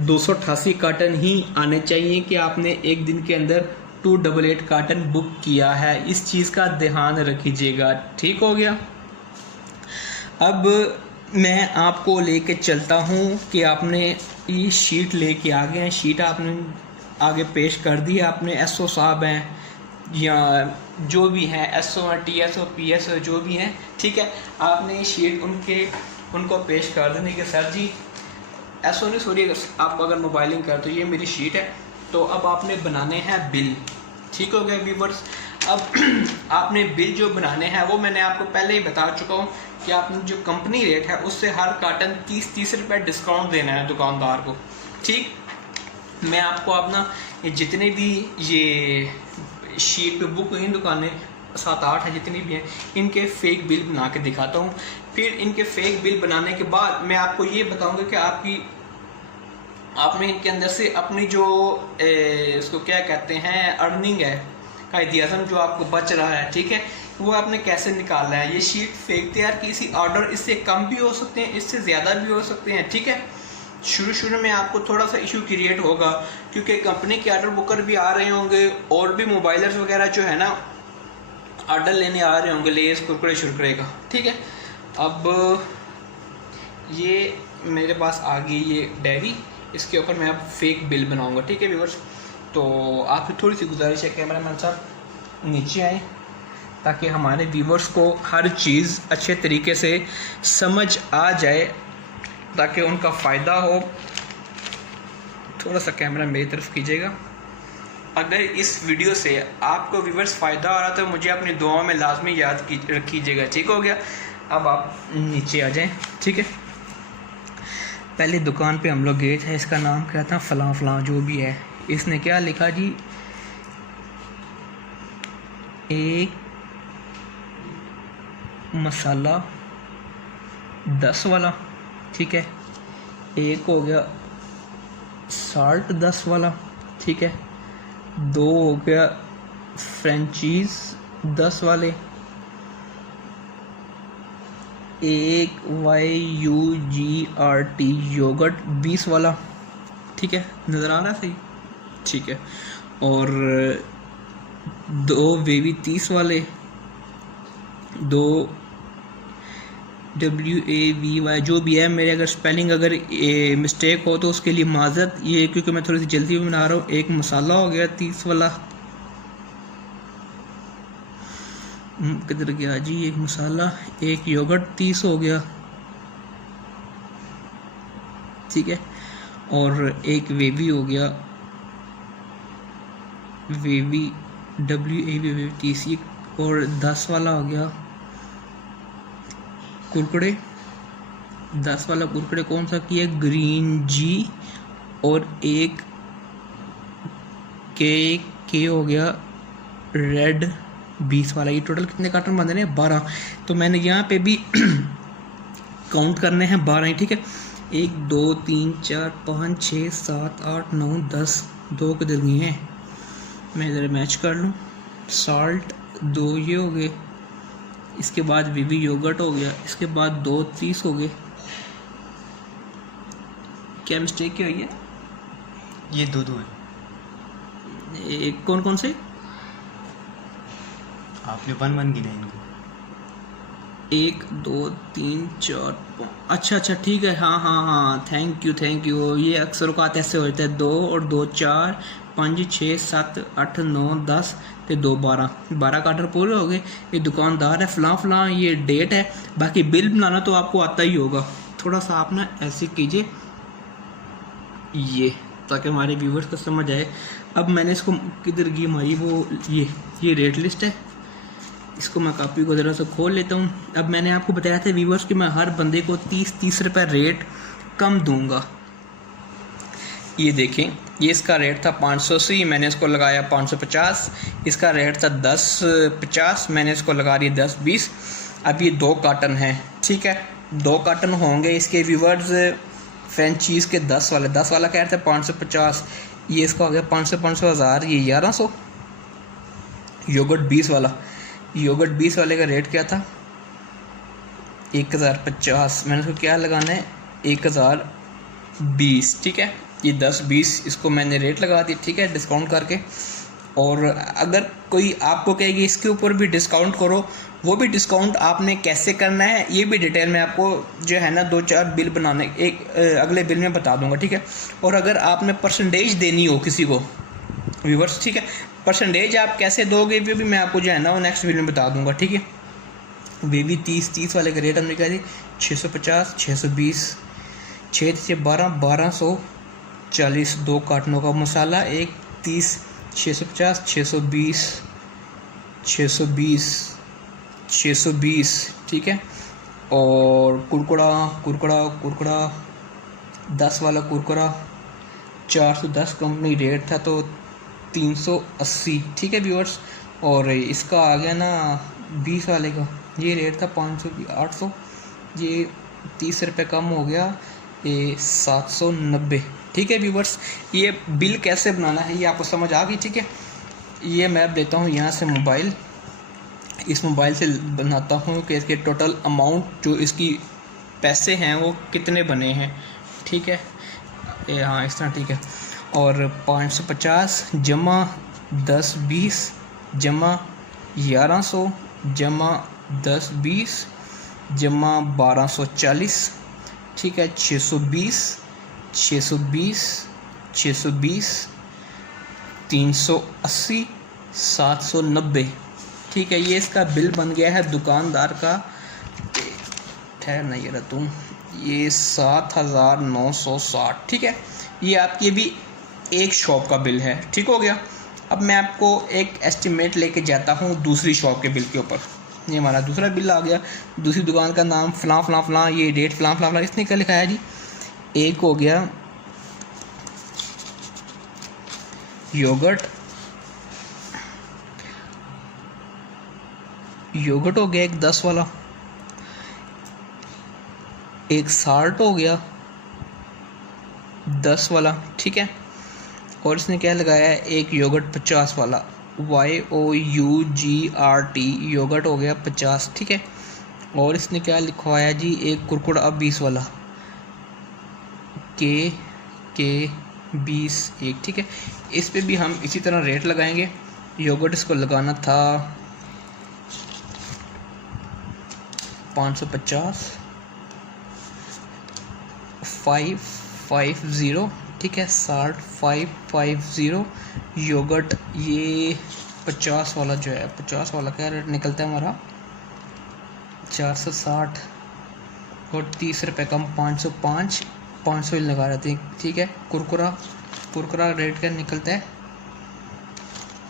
288 कार्टन ही आने चाहिए कि आपने एक दिन के अंदर 288 कार्टन बुक किया है। इस चीज़ का ध्यान रखिएगा, ठीक हो गया। अब मैं आपको लेके चलता हूँ कि आपने ये शीट लेके आ गए हैं। शीट आपने आगे पेश कर दी है, आपने एसओ साहब हैं या जो भी हैं, एसओ टीएसओ पीएसओ जो भी हैं, ठीक है। आपने शीट उनको पेश कर देने के सर जी एसओ नहीं, सॉरी, आप अगर मोबाइलिंग कर तो ये मेरी शीट है। तो अब आपने बनाने हैं बिल, ठीक हो गया व्यूवर्स। अब आपने बिल जो बनाने हैं वो मैंने आपको पहले ही बता चुका हूँ कि आपने जो कंपनी रेट है उससे हर कार्टन 30 रुपये डिस्काउंट देना है दुकानदार को, ठीक। मैं आपको अपना ये जितने भी ये शीट पे बुक हुई दुकानें 7-8 हैं जितनी भी हैं, इनके फेक बिल बना के दिखाता हूँ। फिर इनके फेक बिल बनाने के बाद मैं आपको ये बताऊँगा कि आपने इनके अंदर से अपनी जो इसको क्या कहते हैं अर्निंग है, कायदियाज़म जो आपको बच रहा है, ठीक है, वो आपने कैसे निकालना है। ये शीट फेक तैयार की, इसी ऑर्डर इससे कम भी हो सकते हैं, इससे ज़्यादा भी हो सकते हैं, ठीक है। शुरू में आपको थोड़ा सा इशू क्रिएट होगा क्योंकि कंपनी के ऑर्डर बुकर भी आ रहे होंगे और भी मोबाइलर्स वगैरह जो है ना ऑर्डर लेने आ रहे होंगे लेस कुरकुरे शुरकुरे का, ठीक है। अब ये मेरे पास आ गई ये डायरी, इसके ऊपर मैं अब फेक बिल बनाऊंगा, ठीक है व्यूअर्स। तो आपसे थोड़ी सी गुजारिश है कैमरामैन साहब नीचे आए ताकि हमारे व्यूअर्स को हर चीज़ अच्छे तरीके से समझ आ जाए, ताकि उनका फ़ायदा हो। थोड़ा सा कैमरा मेरी तरफ कीजिएगा। अगर इस वीडियो से आपको व्यूअर्स फ़ायदा हो रहा तो मुझे अपनी दुआओं में लाजमी याद रखिएगा, ठीक हो गया। अब आप नीचे आ जाएं, ठीक है। पहले दुकान पे हम लोग गए थे, इसका नाम क्या था, फ़लाँ फ़लाँ जो भी है। इसने क्या लिखा जी, एक मसाला 10 वाला, ठीक है। एक हो गया साल्ट 10 वाला, ठीक है। 2 हो गया फ्रेंचीज़ 10 वाले, एक YUGRT योगर्ट 20 वाला, ठीक है, नज़र आ रहा है सही, ठीक है। और 2 वेवी 30 वाले, 2 WAVY जो भी है, मेरे अगर स्पेलिंग अगर मिस्टेक हो तो उसके लिए माजरत, ये क्योंकि मैं थोड़ी सी जल्दी में बना रहा हूँ। एक मसाला हो गया 30 वाला, किधर गया जी, एक मसाला, एक योगर्ट 30 हो गया, ठीक है। और एक वेवी हो गया, वेवी WAVY 30, और 10 वाला हो गया कुरकुरे, 10 वाला कुरकुरे कौन सा किया, ग्रीन जी, और एक के हो गया रेड 20 वाला। ये टोटल कितने कार्टन बन रहे हैं, 12। तो मैंने यहाँ पे भी काउंट करने हैं 12 ही, ठीक है। 1 2 3 4 5 6 7 8 9 10, 2 किधर गए हैं, मैं इधर मैच कर लूँ। साल्ट 2 ये हो गए, इसके बाद वीवी योगर्ट हो गया, इसके बाद 2 30 हो गए। क्या मिस्टेक क्या हुई है? ये दो है। एक कौन कौन से? आपने 1 1 गिना इनको। 1 2 3 4 5, अच्छा ठीक है, हाँ, थैंक यू। ये अक्सर औकात ऐसे हो जाता है, 2 और 2 4 5 6 7 8 9 10 ते 2 12 काटर पूरे हो गए। ये दुकानदार है फलां, ये डेट है। बाकी बिल बनाना तो आपको आता ही होगा। थोड़ा सा आप ना ऐसे कीजिए ये, ताकि हमारे व्यूवर्स को समझ आए। अब मैंने इसको किधर गई हमारी वो ये रेट लिस्ट है, इसको मैं कॉपी को ज़रा सा खोल लेता हूँ। अब मैंने आपको बताया था व्यूवर्स कि मैं हर बंदे को 30 रुपये रेट कम दूंगा। ये देखें, ये इसका रेट था 580, मैंने इसको लगाया 550। इसका रेट था 1050, मैंने इसको लगा दिया 1020। अब ये 2 कार्टन हैं, ठीक है, 2 कार्टन होंगे इसके व्यूवर्स। फ्रेंच चीज़ के 10 वाला कह रहे थे 550, ये इसका हो गया 500 1000, ये 1100। योगर्ट 20 वाले का रेट क्या था? 1050, मैंने इसको क्या लगाना है 1020, ठीक है। ये 10-20 इसको मैंने रेट लगा दी, ठीक है, डिस्काउंट करके। और अगर कोई आपको कहेगी इसके ऊपर भी डिस्काउंट करो, वो भी डिस्काउंट आपने कैसे करना है ये भी डिटेल में आपको जो है ना 2-4 बिल बनाने अगले बिल में बता दूंगा, ठीक है। और अगर आपने परसेंटेज देनी हो किसी को व्यूवर्स, ठीक है, परसेंटेज आप कैसे दोगे वो भी मैं आपको जो है ना वो नेक्स्ट वीडियो में बता दूंगा, ठीक है। वीवी 30 वाले का रेट हमने क्या दी 650 620, 6 से 12 1240, 2 कार्टनों का मसाला, 1 30 650 620, ठीक है। और कुरकुरा 10 वाला कुरकुरा 410 कंपनी रेट था तो 380, ठीक है व्यूअर्स। और इसका आ गया ना 20 वाले का, ये रेट था 800, ये 30 रुपये कम हो गया, ये 790, ठीक है व्यूअर्स। ये बिल कैसे बनाना है ये आपको समझ आ गई, ठीक है। ये मैं अब देता हूँ यहाँ से मोबाइल, इस मोबाइल से बनाता हूँ कि इसके टोटल अमाउंट जो इसकी पैसे हैं वो कितने बने हैं, ठीक है। हाँ इस तरह, ठीक है। और 550 जमा 10-20 जमा 1100 जमा 10-20 जमा 1240, ठीक है। 620 380 790, ठीक है। ये इसका बिल बन गया है दुकानदार का, ठहर नहीं रहा तुम, ये 7960, ठीक है। ये आपकी भी एक शॉप का बिल है, ठीक हो गया। अब मैं आपको एक एस्टिमेट लेके जाता हूँ दूसरी शॉप के बिल के ऊपर। ये हमारा दूसरा बिल आ गया, दूसरी दुकान का नाम फलां, ये डेट फलां, इसने क्या लिखा है जी। एक हो गया योगर्ट हो गया, एक 10 वाला, एक साल्ट हो गया 10 वाला, ठीक है। और इसने क्या लगाया है, एक योगर्ट 50 वाला, YOUGRT योगर्ट हो गया 50, ठीक है। और इसने क्या लिखवाया जी, एक कुरकुरा 20 वाला, के 20 एक, ठीक है। इस पे भी हम इसी तरह रेट लगाएंगे। योगर्ट इसको लगाना था 550 550, ठीक है। साल्ट 550, योगर्ट ये 50 वाला जो है, 50 वाला क्या रेट निकलता है हमारा 460 और 30 रुपये कम 505, 500 लगा रहे थे, ठीक है। कुरकुरा रेट क्या निकलता है,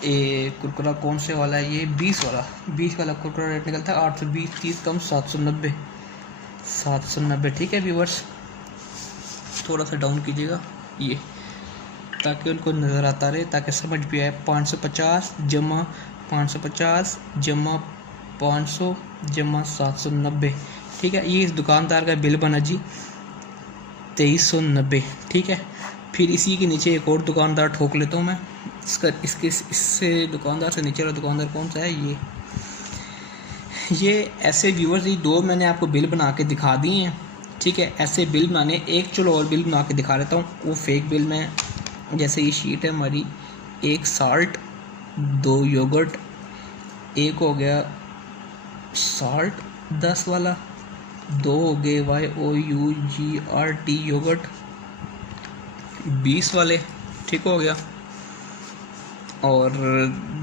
ये कुरकुरा कौन से वाला है, ये 20 वाला कुरकुरा रेट निकलता है 820, 30 कम 790, ठीक है व्यूवर्स। थोड़ा सा डाउन कीजिएगा ये, ताकि उनको नज़र आता रहे, ताकि समझ भी आए। 550 जमा 550 जमा 500 जमा 790, ठीक है। ये इस दुकानदार का बिल बना जी 2390, ठीक है। फिर इसी के नीचे एक और दुकानदार ठोक लेता हूँ मैं, इससे दुकानदार से नीचे वाला दुकानदार कौन सा है, ये ऐसे व्यूअर्स, ये दो मैंने आपको बिल बना के दिखा दिए हैं, ठीक है। ऐसे बिल बनाने, एक चलो और बिल बना के दिखा देता हूँ, वो फेक बिल में, जैसे ये शीट है हमारी, 1 साल्ट, 2 योगर्ट, एक हो गया साल्ट 10 वाला, 2 हो गए YOUGRT योगर्ट 20 वाले, ठीक हो गया, और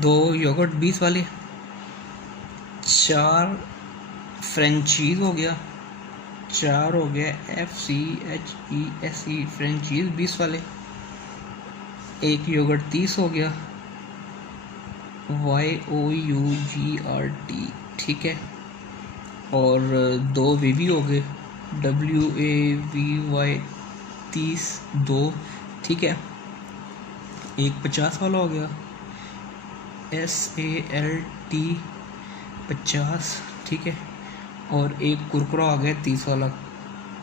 2 योगर्ट 20 वाले, 4 फ्रेंच चीज़ हो गया, 4 हो गया FCHESE फ्रेंच चीज़ 20 वाले, 1 योगर्ट 30 हो गया, YOUGRT, ठीक है, और 2 VV हो गए, WAVY 30 2, ठीक है, एक 50 वाला हो गया, SALT 50, ठीक है, और एक कुरकुरा आ गया 30 वाला,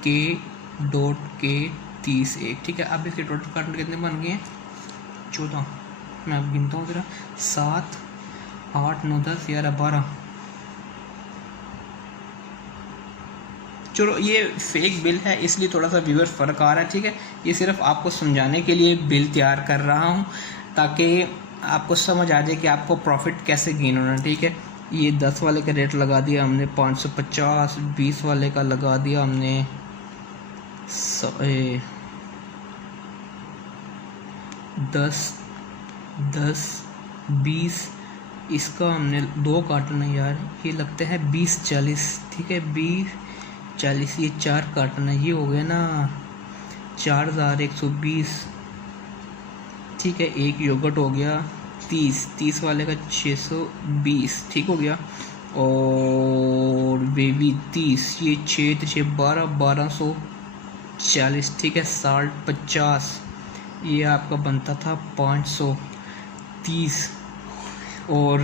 K.K 30 एक, ठीक है। अब इसके टोटल कार्टन कितने बन गए हैं, 14, मैं अब गिनता हूँ ज़रा, 7 8 9 10 11 12। चलो ये फेक बिल है, इसलिए थोड़ा सा व्यूअर फ़र्क आ रहा है, ठीक है। ये सिर्फ आपको समझाने के लिए बिल तैयार कर रहा हूँ, ताकि आपको समझ आ जाए कि आपको प्रॉफिट कैसे गेन होना है, ठीक है। ये 10 वाले का रेट लगा दिया हमने 550, 20 वाले का लगा दिया हमने 10 20, इसका हमने 2 कार्टन है यार, ये लगते हैं 20-40, ठीक है, 20-40, ये 4 कार्टन है, ये हो गया ना 4120, ठीक है। एक योगर्ट हो गया 30 वाले का 620, ठीक हो गया, और बेबी 30, ये 6 12 1240, ठीक है। साल्ट 50, ये आपका बनता था 530, और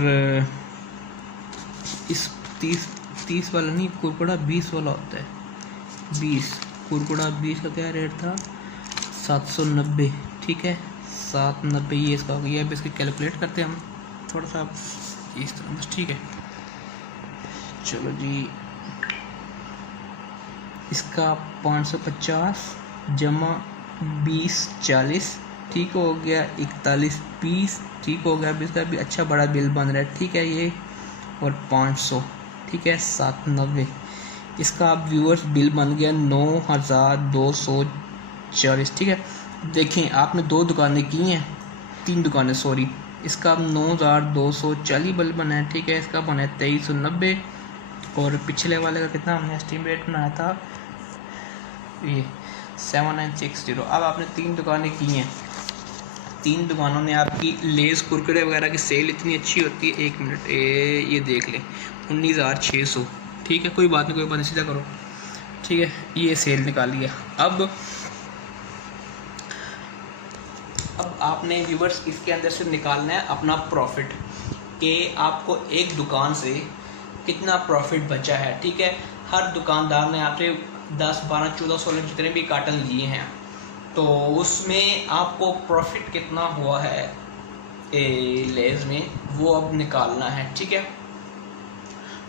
इस 30 वाला नहीं, कुरकुड़ा 20 वाला होता है, 20 कुरकुड़ा 20 का क्या रेट था, 790, ठीक है, 790 ये इसका हो गया। अब इसकी कैलकुलेट करते हैं हम थोड़ा सा इस तरह बस, ठीक है। चलो जी, इसका 550 जमा 20-40, ठीक हो गया 41-20, ठीक हो गया। अब इसका भी अच्छा बड़ा बिल बन रहा है, ठीक है, ये, और 500, ठीक है, 790, इसका आप व्यूअर्स बिल बन गया 9240, ठीक है। देखें, आपने 2 दुकानें की हैं, 3 दुकानें सॉरी, इसका 9240 बिल बना है, ठीक है। इसका बना है 2390, और पिछले वाले का कितना हमने एस्टीमेट बनाया था, ये 7960। अब आपने 3 दुकानें की हैं, 3 दुकानों ने आपकी लेस कुरकुरे वगैरह की सेल इतनी अच्छी होती है, 1 मिनट, ये देख लें 19600, ठीक है, कोई बात नहीं, कोई बात नहीं, सीधा करो, ठीक है। ये सेल निकाली है। अब आपने व्यूवर्स इसके अंदर से निकालना है अपना प्रॉफिट, कि आपको एक दुकान से कितना प्रॉफिट बचा है, ठीक है। हर दुकानदार ने आपसे 10 12 14 16 जितने भी कार्टन लिए हैं, तो उसमें आपको प्रॉफिट कितना हुआ है लेज़ में, वो अब निकालना है, ठीक है।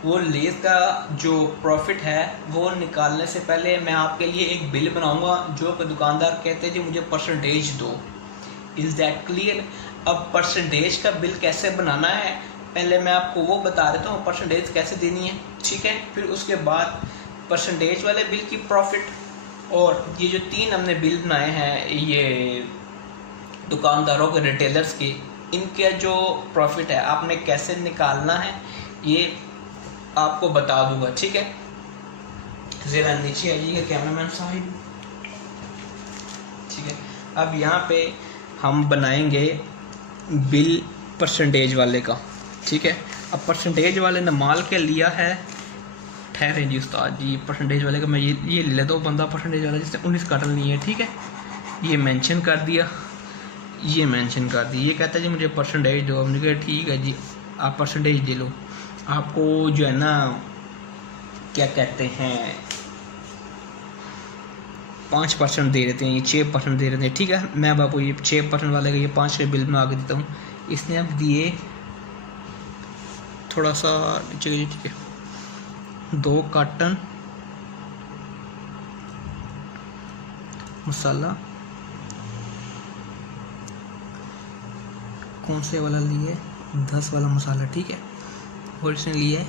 वो लेज़ का जो प्रॉफिट है वो निकालने से पहले मैं आपके लिए एक बिल बनाऊंगा, जो कि दुकानदार कहते हैं जी मुझे परसेंटेज दो। Is that clear. अब परसेंटेज का बिल कैसे बनाना है, पहले मैं आपको वो बता देता हूँ परसेंटेज कैसे देनी है, ठीक है। फिर उसके बाद परसेंटेज वाले बिल की प्रॉफिट, और ये जो 3 हमने बिल बनाए हैं ये दुकानदारों के, रिटेलर्स के, इनका जो प्रॉफिट है आपने कैसे निकालना है ये आपको बता दूंगा, ठीक है। ज़रा नीचे आइएगा कैमरामैन साहिब, ठीक है। अब यहाँ पे हम बनाएंगे बिल परसेंटेज वाले का, ठीक है। अब परसेंटेज वाले ने माल क्या लिया है, ठहरे जी उस्ताद जी, परसेंटेज वाले का मैं ये ले लेता हूँ बंदा परसेंटेज वाला जिसने 19 कार्टन लिए हैं, ठीक है। ये मेंशन कर दिया, ये मेंशन कर दी, ये कहता है जी मुझे परसेंटेज दो। हमने कहा ठीक है जी आप परसेंटेज दे लो। आपको जो है ना क्या कहते हैं 5% दे देते हैं, ये 6% दे देते हैं। ठीक है, मैं अब आपको ये 6% वाले का ये 5 के बिल में आगे देता हूँ। इसने अब दिए थोड़ा सा नीचे, ठीक है, 2 कार्टन मसाला, कौन से वाला लिए, 10 वाला मसाला, ठीक है। और इसने लिए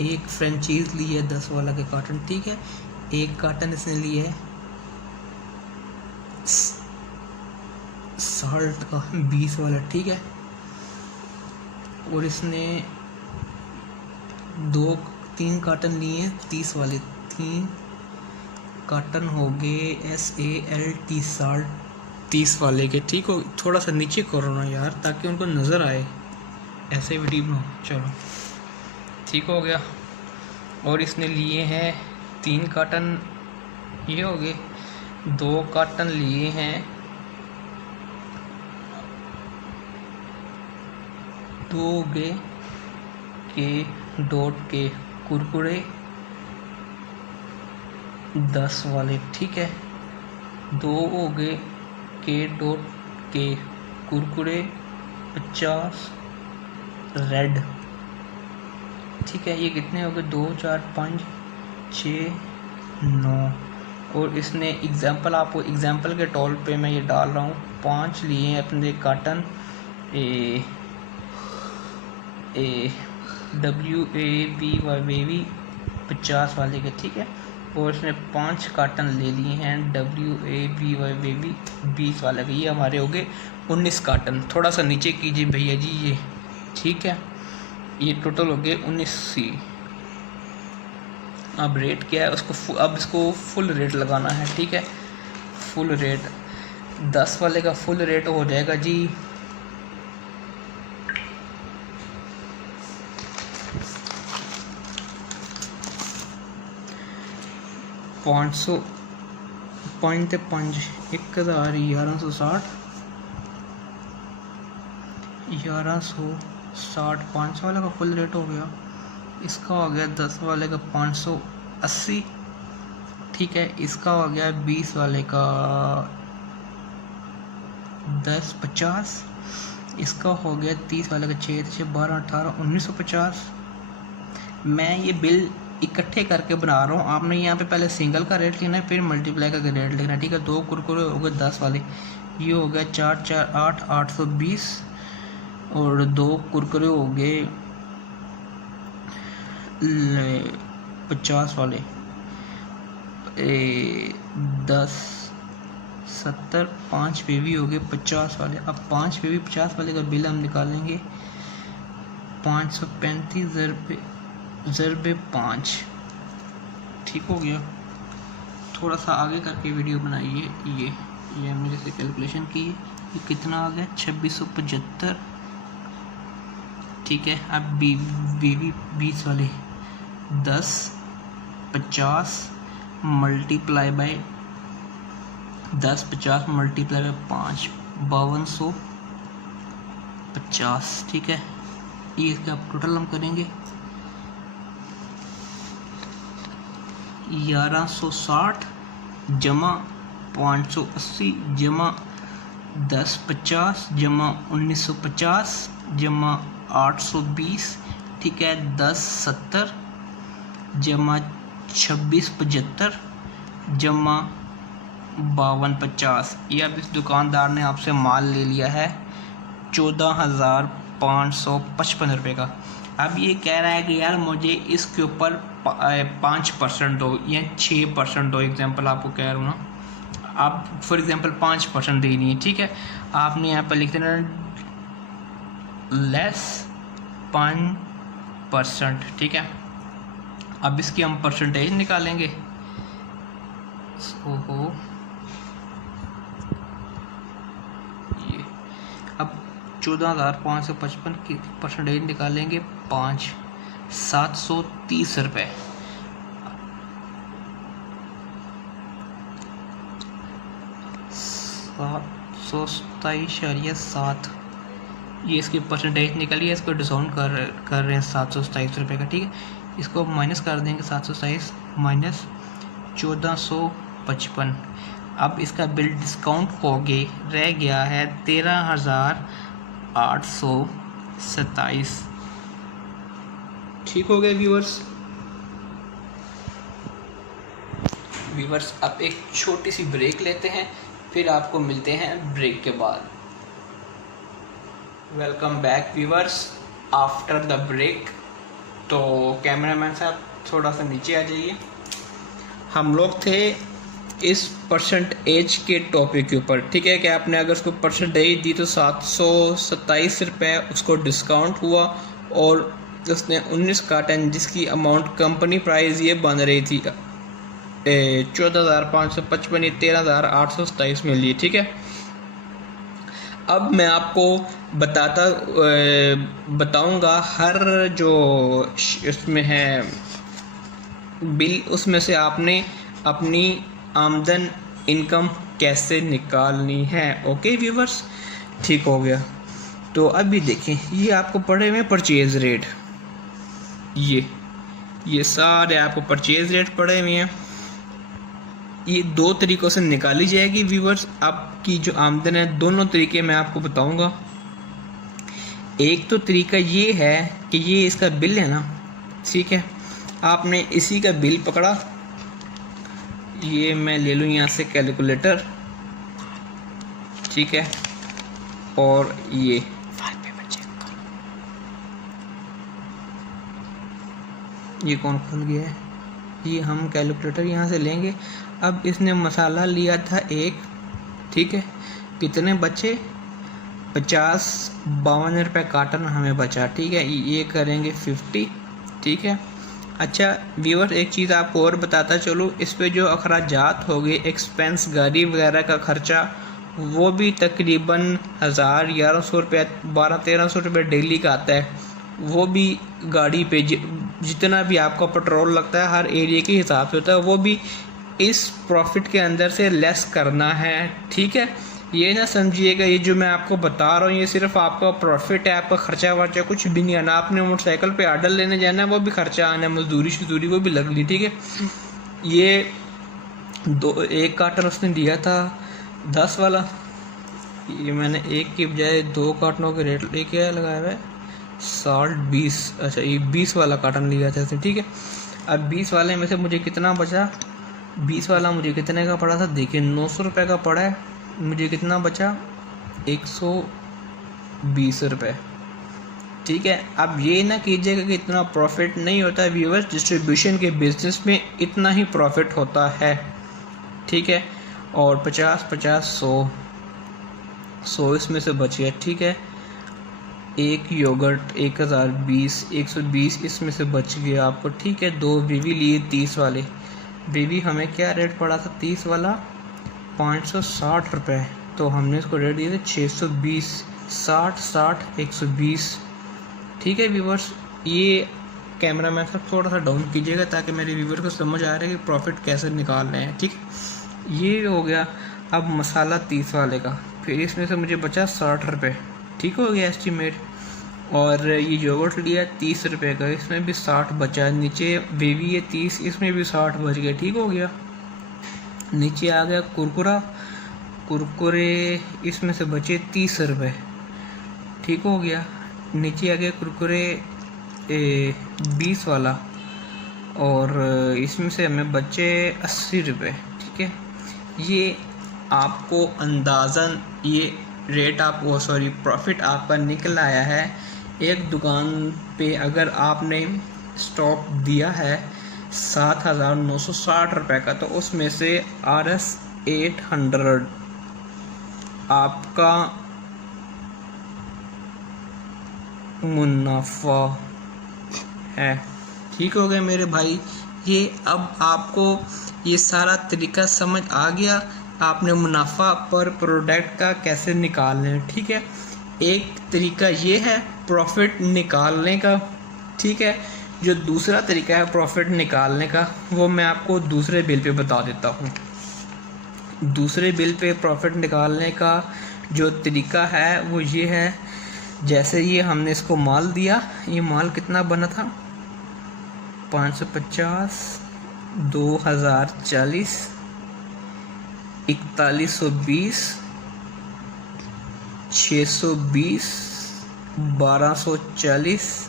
एक फ्रेंचीज ली है 10 वाला के कार्टन, ठीक है। एक कार्टन इसने लिए है साल्ट का 20 वाला, ठीक है। और इसने 3 कार्टन लिए हैं 30 वाले, 3 कार्टन हो गए SALT साल्ट 30 वाले के, ठीक हो। थोड़ा सा नीचे करो ना यार ताकि उनको नज़र आए, ऐसे वीडियो में। चलो ठीक हो गया। और इसने लिए हैं 3 कार्टन, ये हो गए। 2 कार्टन लिए हैं 2 गए के कुरकुरे 10 वाले, ठीक है। 2 हो गए के कुरकुरे 50 रेड, ठीक है। ये कितने हो गए, 2 4 5 6 9। और इसने एग्जाम्पल, आपको एग्जाम्पल के तौर पे मैं ये डाल रहा हूँ, 5 लिए हैं अपने कार्टन WAVY 50 वाले के, ठीक है। और इसने 5 कार्टन ले लिए हैं WAVY 20 वाले के। ये हमारे हो गए 19 कार्टन। थोड़ा सा नीचे कीजिए भैया जी ये, ठीक है। ये टोटल हो गए 19 सी। अब रेट क्या है उसको, अब इसको फुल रेट लगाना है, ठीक है। फुल रेट 10 वाले का फुल रेट हो जाएगा जी 500 5 ते 5 1160 5 वाले का फुल रेट हो गया। इसका हो गया 10 वाले का 580, ठीक है। इसका हो गया 20 वाले का 1050। इसका हो गया 30 वाले का 6 12 18 1950। मैं ये बिल इकट्ठे करके बना रहा हूँ। आपने यहाँ पे पहले सिंगल का रेट लेना है, फिर मल्टीप्लाई करके रेट लिखना है, ठीक है। 2 कुरकुरे हो गए 10 वाले, ये हो गया 4 4 8 820। और 2 कुरकुरे हो गए 50 वाले 10 70। 5 बेबी हो गए 50 वाले। अब 5 बेबी 50 वाले का बिल हम निकालेंगे 535 ज़रबे 5, ठीक हो गया। थोड़ा सा आगे करके वीडियो बनाइए। ये मेरे से कैलकुलेशन की, ये कितना आ गया 2675, ठीक है। अब बेबी 20 वाले 10 50 मल्टीप्लाई बाय 10 50 मल्टीप्लाई बाय 5 5250, ठीक है। ये इसका टोटल हम करेंगे 1160 जमा 580 जमा 1050 जमा 1950 जमा 820, ठीक है। 1070 जमा 2675 जमा 5250। ये अब इस दुकानदार ने आपसे माल ले लिया है 14,555 रुपये का। अब ये कह रहा है कि यार मुझे इसके ऊपर 5% दो या 6% दो। एग्जांपल आपको कह रहा हूँ ना, आप फॉर एग्जांपल 5% देनी है, ठीक है। आपने यहाँ पर लिख देना लेस 5%, ठीक है। अब इसकी हम परसेंटेज निकालेंगे। ओहो, ये अब 14,555 की परसेंटेज निकालेंगे 5 730 रुपये। 727.7, ये इसकी परसेंटेज निकली है, इसको डिस्काउंट कर रहे हैं 727 रुपये का, ठीक है। इसको माइनस कर देंगे, 727 माइनस 1455। अब इसका बिल डिस्काउंट हो गए रह गया है 13,827, ठीक हो गया व्यूअर्स। अब एक छोटी सी ब्रेक लेते हैं, फिर आपको मिलते हैं ब्रेक के बाद। Welcome back viewers after the break. तो कैमरामैन साहब थोड़ा सा नीचे आ जाइए। हम लोग थे इस परसेंटेज के टॉपिक के ऊपर, ठीक है, कि आपने अगर उसको परसेंटेज दी तो 727 रुपये उसको डिस्काउंट हुआ और उसने 19 कार्टन जिसकी अमाउंट कंपनी प्राइस ये बन रही थी 14,555 या 13,827 मिल रही, ठीक है। अब मैं आपको बताऊंगा हर जो इसमें है बिल, उसमें से आपने अपनी आमदन इनकम कैसे निकालनी है। ओके व्यूवर्स, ठीक हो गया। तो अभी देखें, ये आपको पड़े हुए परचेज रेट, ये सारे आपको परचेज रेट पड़े हुए हैं। ये दो तरीक़ों से निकाली जाएगी व्यूवर्स। आपकी जो आमदन है, दोनों तरीके मैं आपको बताऊंगा। एक तो तरीका ये है कि ये इसका बिल है ना, ठीक है, आपने इसी का बिल पकड़ा, ये मैं ले लूँ यहाँ से कैलकुलेटर, ठीक है, और ये कौन खुल गया है, ये हम कैलकुलेटर यहाँ से लेंगे। अब इसने मसाला लिया था एक, ठीक है, कितने बचे 52 रुपये कार्टन हमें बचा, ठीक है, ये करेंगे 50, ठीक है। अच्छा व्यूअर, एक चीज़ आपको और बताता चलो, इस पे जो अखराजात हो गए, एक्सपेंस, गाड़ी वगैरह का खर्चा, वो भी तकरीबन 1,000-1,100 रुपये, 1,200-1,300 रुपये डेली का आता है। वो भी गाड़ी पे जितना भी आपका पेट्रोल लगता है हर एरिया के हिसाब से होता है, वो भी इस प्रॉफिट के अंदर से लेस करना है, ठीक है। ये ना समझिएगा ये जो मैं आपको बता रहा हूँ ये सिर्फ आपका प्रॉफिट है, आपका खर्चा वर्चा कुछ भी नहीं आना। आपने मोटरसाइकिल पे आर्डर लेने जाना है, वो भी खर्चा आना है, मजदूरी वो भी लग ली, ठीक है। ये एक कार्टन उसने दिया था 10 वाला, ये मैंने एक की बजाय 2 कार्टनों के रेट लेके लगाया हुआ है, 60-20, अच्छा ये 20 वाला कार्टन लिया था इसने, ठीक है। अब 20 वाले में से मुझे कितना बचा, 20 वाला मुझे कितने का पड़ा था, देखिए 900 रुपये का पड़ा है, मुझे कितना बचा 120 रुपये, ठीक है। अब ये ना कीजिएगा कि इतना प्रॉफिट नहीं होता है व्यूअर्स, डिस्ट्रीब्यूशन के बिजनेस में इतना ही प्रॉफिट होता है, ठीक है। और 50-50 100 इसमें से बच गया, ठीक है। एक योगर्ट 1020, 120 इसमें से बच गया आपको, ठीक है। 2 बेबी लिए 30 वाले, बेबी हमें क्या रेट पड़ा था 30 वाला 560 रुपये, तो हमने इसको रेट दिए थे 620, 60 120, ठीक है व्यूवर्स। ये कैमरा मैन साहब थोड़ा सा डाउन कीजिएगा ताकि मेरे व्यूवर को समझ आ रहा है कि प्रॉफिट कैसे निकालना है, ठीक है। ये हो गया। अब मसाला 30 वाले का, फिर इसमें से मुझे बचा 60 रुपये, ठीक हो गया एस्टीमेट। और ये योगर्ट लिया 30 रुपये का, इसमें भी 60 बचा, नीचे बेबी है 30, इसमें भी 60 बच गया, ठीक हो गया। नीचे आ गया कुरकुरे, इसमें से बचे 30 रुपये, ठीक हो गया। नीचे आ गया कुरकुरे 20 वाला, और इसमें से हमें बचे 80 रुपये, ठीक है। ये आपको अंदाज़न ये रेट आपको प्रॉफिट आपका निकल आया है। एक दुकान पे अगर आपने स्टॉक दिया है 7,960 रुपये का, तो उसमें से RS 800 आपका मुनाफा है, ठीक हो गया मेरे भाई। ये अब आपको ये सारा तरीका समझ आ गया, आपने मुनाफा पर प्रोडक्ट का कैसे निकालना है, ठीक है। एक तरीका ये है प्रॉफिट निकालने का, ठीक है। जो दूसरा तरीका है प्रॉफिट निकालने का, वो मैं आपको दूसरे बिल पे बता देता हूँ। दूसरे बिल पे प्रॉफिट निकालने का जो तरीका है वो ये है जैसे ये हमने इसको माल दिया, ये माल कितना बना था 550, 2040, 4120, 620, 1240,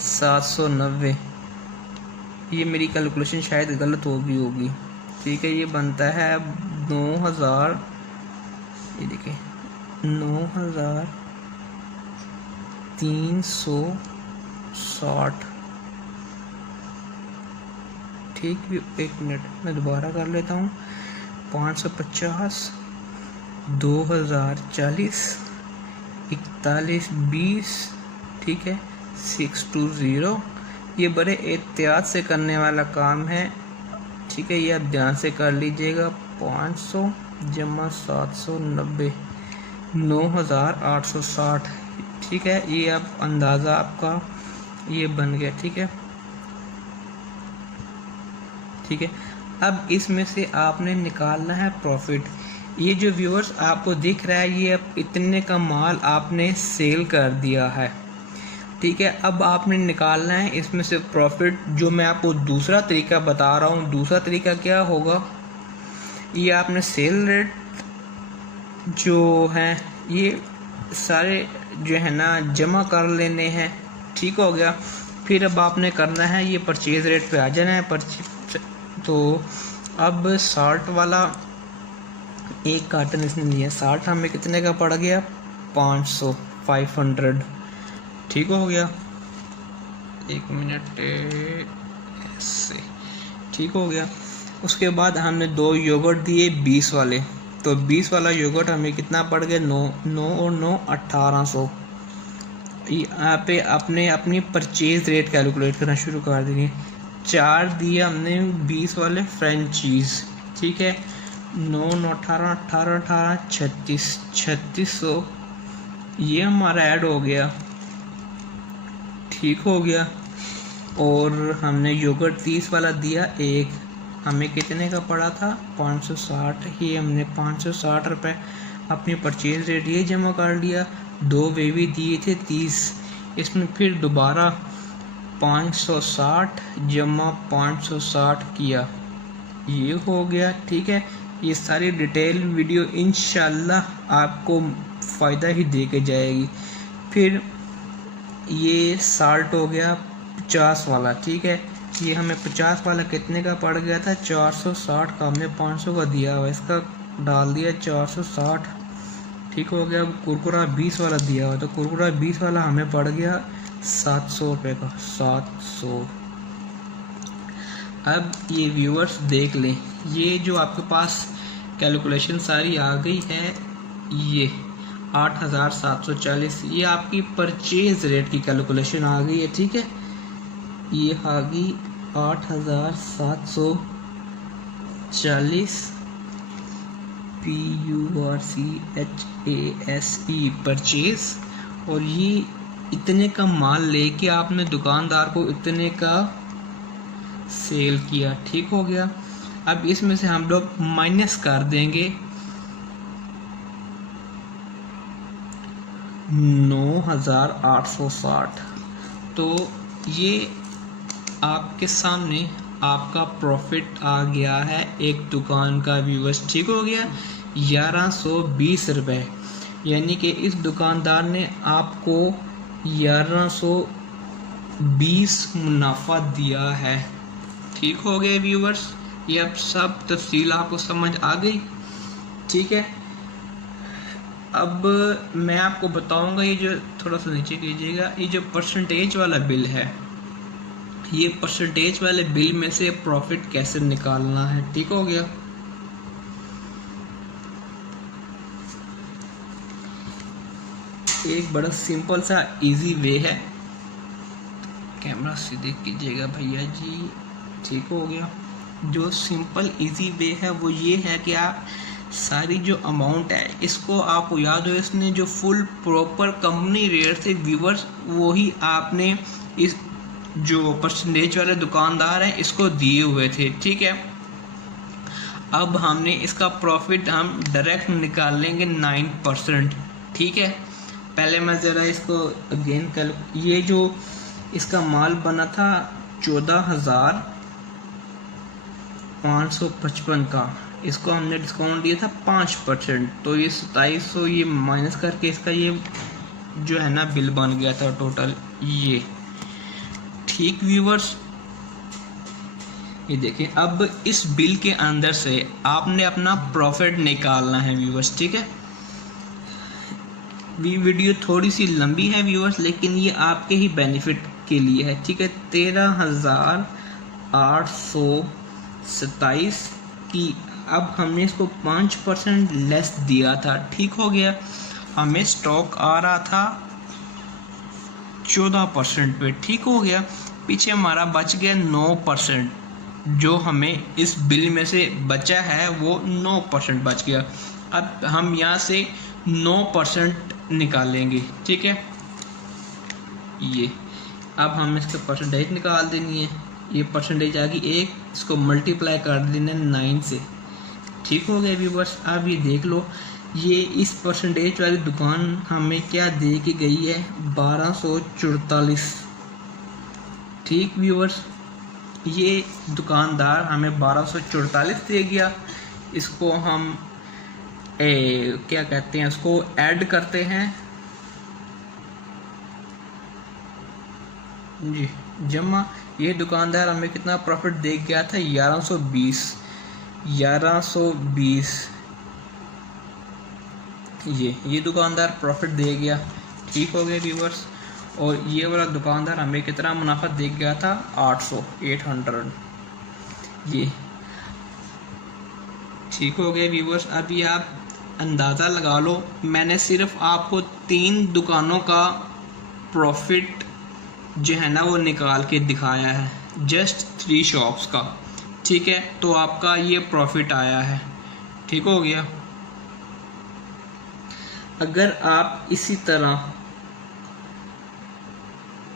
790। ये मेरी कैलकुलेशन शायद गलत होगी। ठीक है, ये बनता है 9000, ये देखिए 9360। ठीक, एक मिनट मैं दोबारा कर लेता हूँ। 550, 2040, 4120, ठीक है, 620। ये बड़े एहतियात से करने वाला काम है। ठीक है, ये आप ध्यान से कर लीजिएगा। 500 जमा 790, 9860। ठीक है, ये आप अंदाज़ा आपका ये बन गया। ठीक है, ठीक है। अब इसमें से आपने निकालना है प्रॉफिट। ये जो व्यूअर्स आपको दिख रहा है, ये अब इतने का माल आपने सेल कर दिया है। ठीक है, अब आपने निकालना है इसमें से प्रॉफिट। जो मैं आपको दूसरा तरीका बता रहा हूँ, दूसरा तरीका क्या होगा, ये आपने सेल रेट जो है ये सारे जो है ना जमा कर लेने हैं। ठीक हो गया। फिर अब आपने करना है ये परचेज रेट पे आ जाना है। तो अब 60 वाला एक कार्टन इसने लिया, 60 हमें कितने का पड़ गया 500, 500। ठीक हो गया, एक मिनट ऐसे। ठीक हो गया। उसके बाद हमने 2 योगर्ट दिए 20 वाले, तो 20 वाला योगर्ट हमें कितना पड़ गया 9 और 9 1800। यहाँ पे आपने अपनी परचेज रेट कैलकुलेट करना शुरू कर देंगे। 4 दिए हमने 20 वाले फ्रेंच चीज़। ठीक है, 9 9 18 18 18 36 3600 ये हमारा ऐड हो गया। ठीक हो गया। और हमने योगर्ट 30 वाला दिया एक, हमें कितने का पड़ा था 560। ही हमने 560 रुपये अपनी परचेज रेट ये जमा कर लिया। 2 बेबी दिए थे 30, इसमें फिर दोबारा 560 जमा 560 किया, ये हो गया। ठीक है, ये सारी डिटेल वीडियो इंशाल्लाह आपको फ़ायदा ही दे के जाएगी। फिर ये साल्ट हो गया 50 वाला। ठीक है, ये हमें 50 वाला कितने का पड़ गया था 460 का, हमने 500 का दिया हुआ, इसका डाल दिया 460। ठीक हो गया। कुरकुरा 20 वाला दिया हुआ, तो कुरकुरा 20 वाला हमें पड़ गया 700 रुपये का, 700। अब ये व्यूअर्स देख लें, ये जो आपके पास कैलकुलेशन सारी आ गई है, ये 8740 ये आपकी परचेज रेट की कैलकुलेशन आ गई है। ठीक है, ये आ गई 8740 PURCHASE परचेज। और ये इतने का माल लेके आपने दुकानदार को इतने का सेल किया। ठीक हो गया। अब इसमें से हम लोग माइनस कर देंगे 9860। तो ये आपके सामने आपका प्रॉफिट आ गया है एक दुकान का व्यूअर्स। ठीक हो गया, 1120 रुपये, यानी कि इस दुकानदार ने आपको 1120 मुनाफा दिया है। ठीक हो गए व्यूअर्स, ये अब सब तफसील आपको समझ आ गई। ठीक है, अब मैं आपको बताऊंगा, ये जो थोड़ा सा नीचे कीजिएगा, ये जो परसेंटेज वाला बिल है, ये परसेंटेज वाले बिल में से प्रॉफिट कैसे निकालना है। ठीक हो गया। एक बड़ा सिंपल सा इजी वे है, कैमरा सीधे कीजिएगा भैया जी। ठीक हो गया। जो सिंपल इजी वे है वो ये है कि आप सारी जो अमाउंट है इसको आपको याद हो, इसने जो फुल प्रॉपर कंपनी रेट से व्यूअर्स वही आपने इस जो परसेंटेज वाले दुकानदार हैं इसको दिए हुए थे। ठीक है, अब हमने इसका प्रॉफिट हम डायरेक्ट निकाल लेंगे 9%। ठीक है, पहले मैं ज़रा इसको अगेन कर, ये जो इसका माल बना था 14,555 का, इसको हमने डिस्काउंट दिया था 5%, तो ये 2700 ये माइनस करके इसका ये जो है ना बिल बन गया था टोटल ये। ठीक व्यूवर्स, ये देखिए अब इस बिल के अंदर से आपने अपना प्रॉफिट निकालना है व्यूवर्स, ठीक है। वीडियो थोड़ी सी लंबी है व्यूवर्स, लेकिन ये आपके ही बेनिफिट के लिए है, ठीक है। 13,827 की अब हमने इसको 5% लेस दिया था, ठीक हो गया। हमें स्टॉक आ रहा था 14% पे, ठीक हो गया। पीछे हमारा बच गया 9%, जो हमें इस बिल में से बचा है वो 9% बच गया। अब हम यहाँ से 9% निकालेंगे, ठीक है। ये अब हम इसके परसेंटेज निकाल देनी है, ये परसेंटेज आ गई 1, इसको मल्टीप्लाई कर देना 9 से, ठीक हो गया व्यूवर्स। अब ये देख लो, ये इस परसेंटेज वाली दुकान हमें क्या दे के गई है 1244, ठीक व्यूवर्स। ये दुकानदार हमें 1244 दे गया। इसको हम क्या कहते हैं, उसको ऐड करते हैं जी, जमा। ये दुकानदार हमें कितना प्रॉफिट दे गया था 1120, ये दुकानदार प्रॉफिट दे गया, ठीक हो गया व्यूवर्स। और ये वाला दुकानदार हमें कितना मुनाफा दे गया था 800, ये ठीक हो गया व्यूवर्स। अभी आप अंदाज़ा लगा लो, मैंने सिर्फ आपको 3 दुकानों का प्रॉफिट जो है ना वो निकाल के दिखाया है, जस्ट 3 शॉप्स का, ठीक है। तो आपका ये प्रॉफिट आया है, ठीक हो गया। अगर आप इसी तरह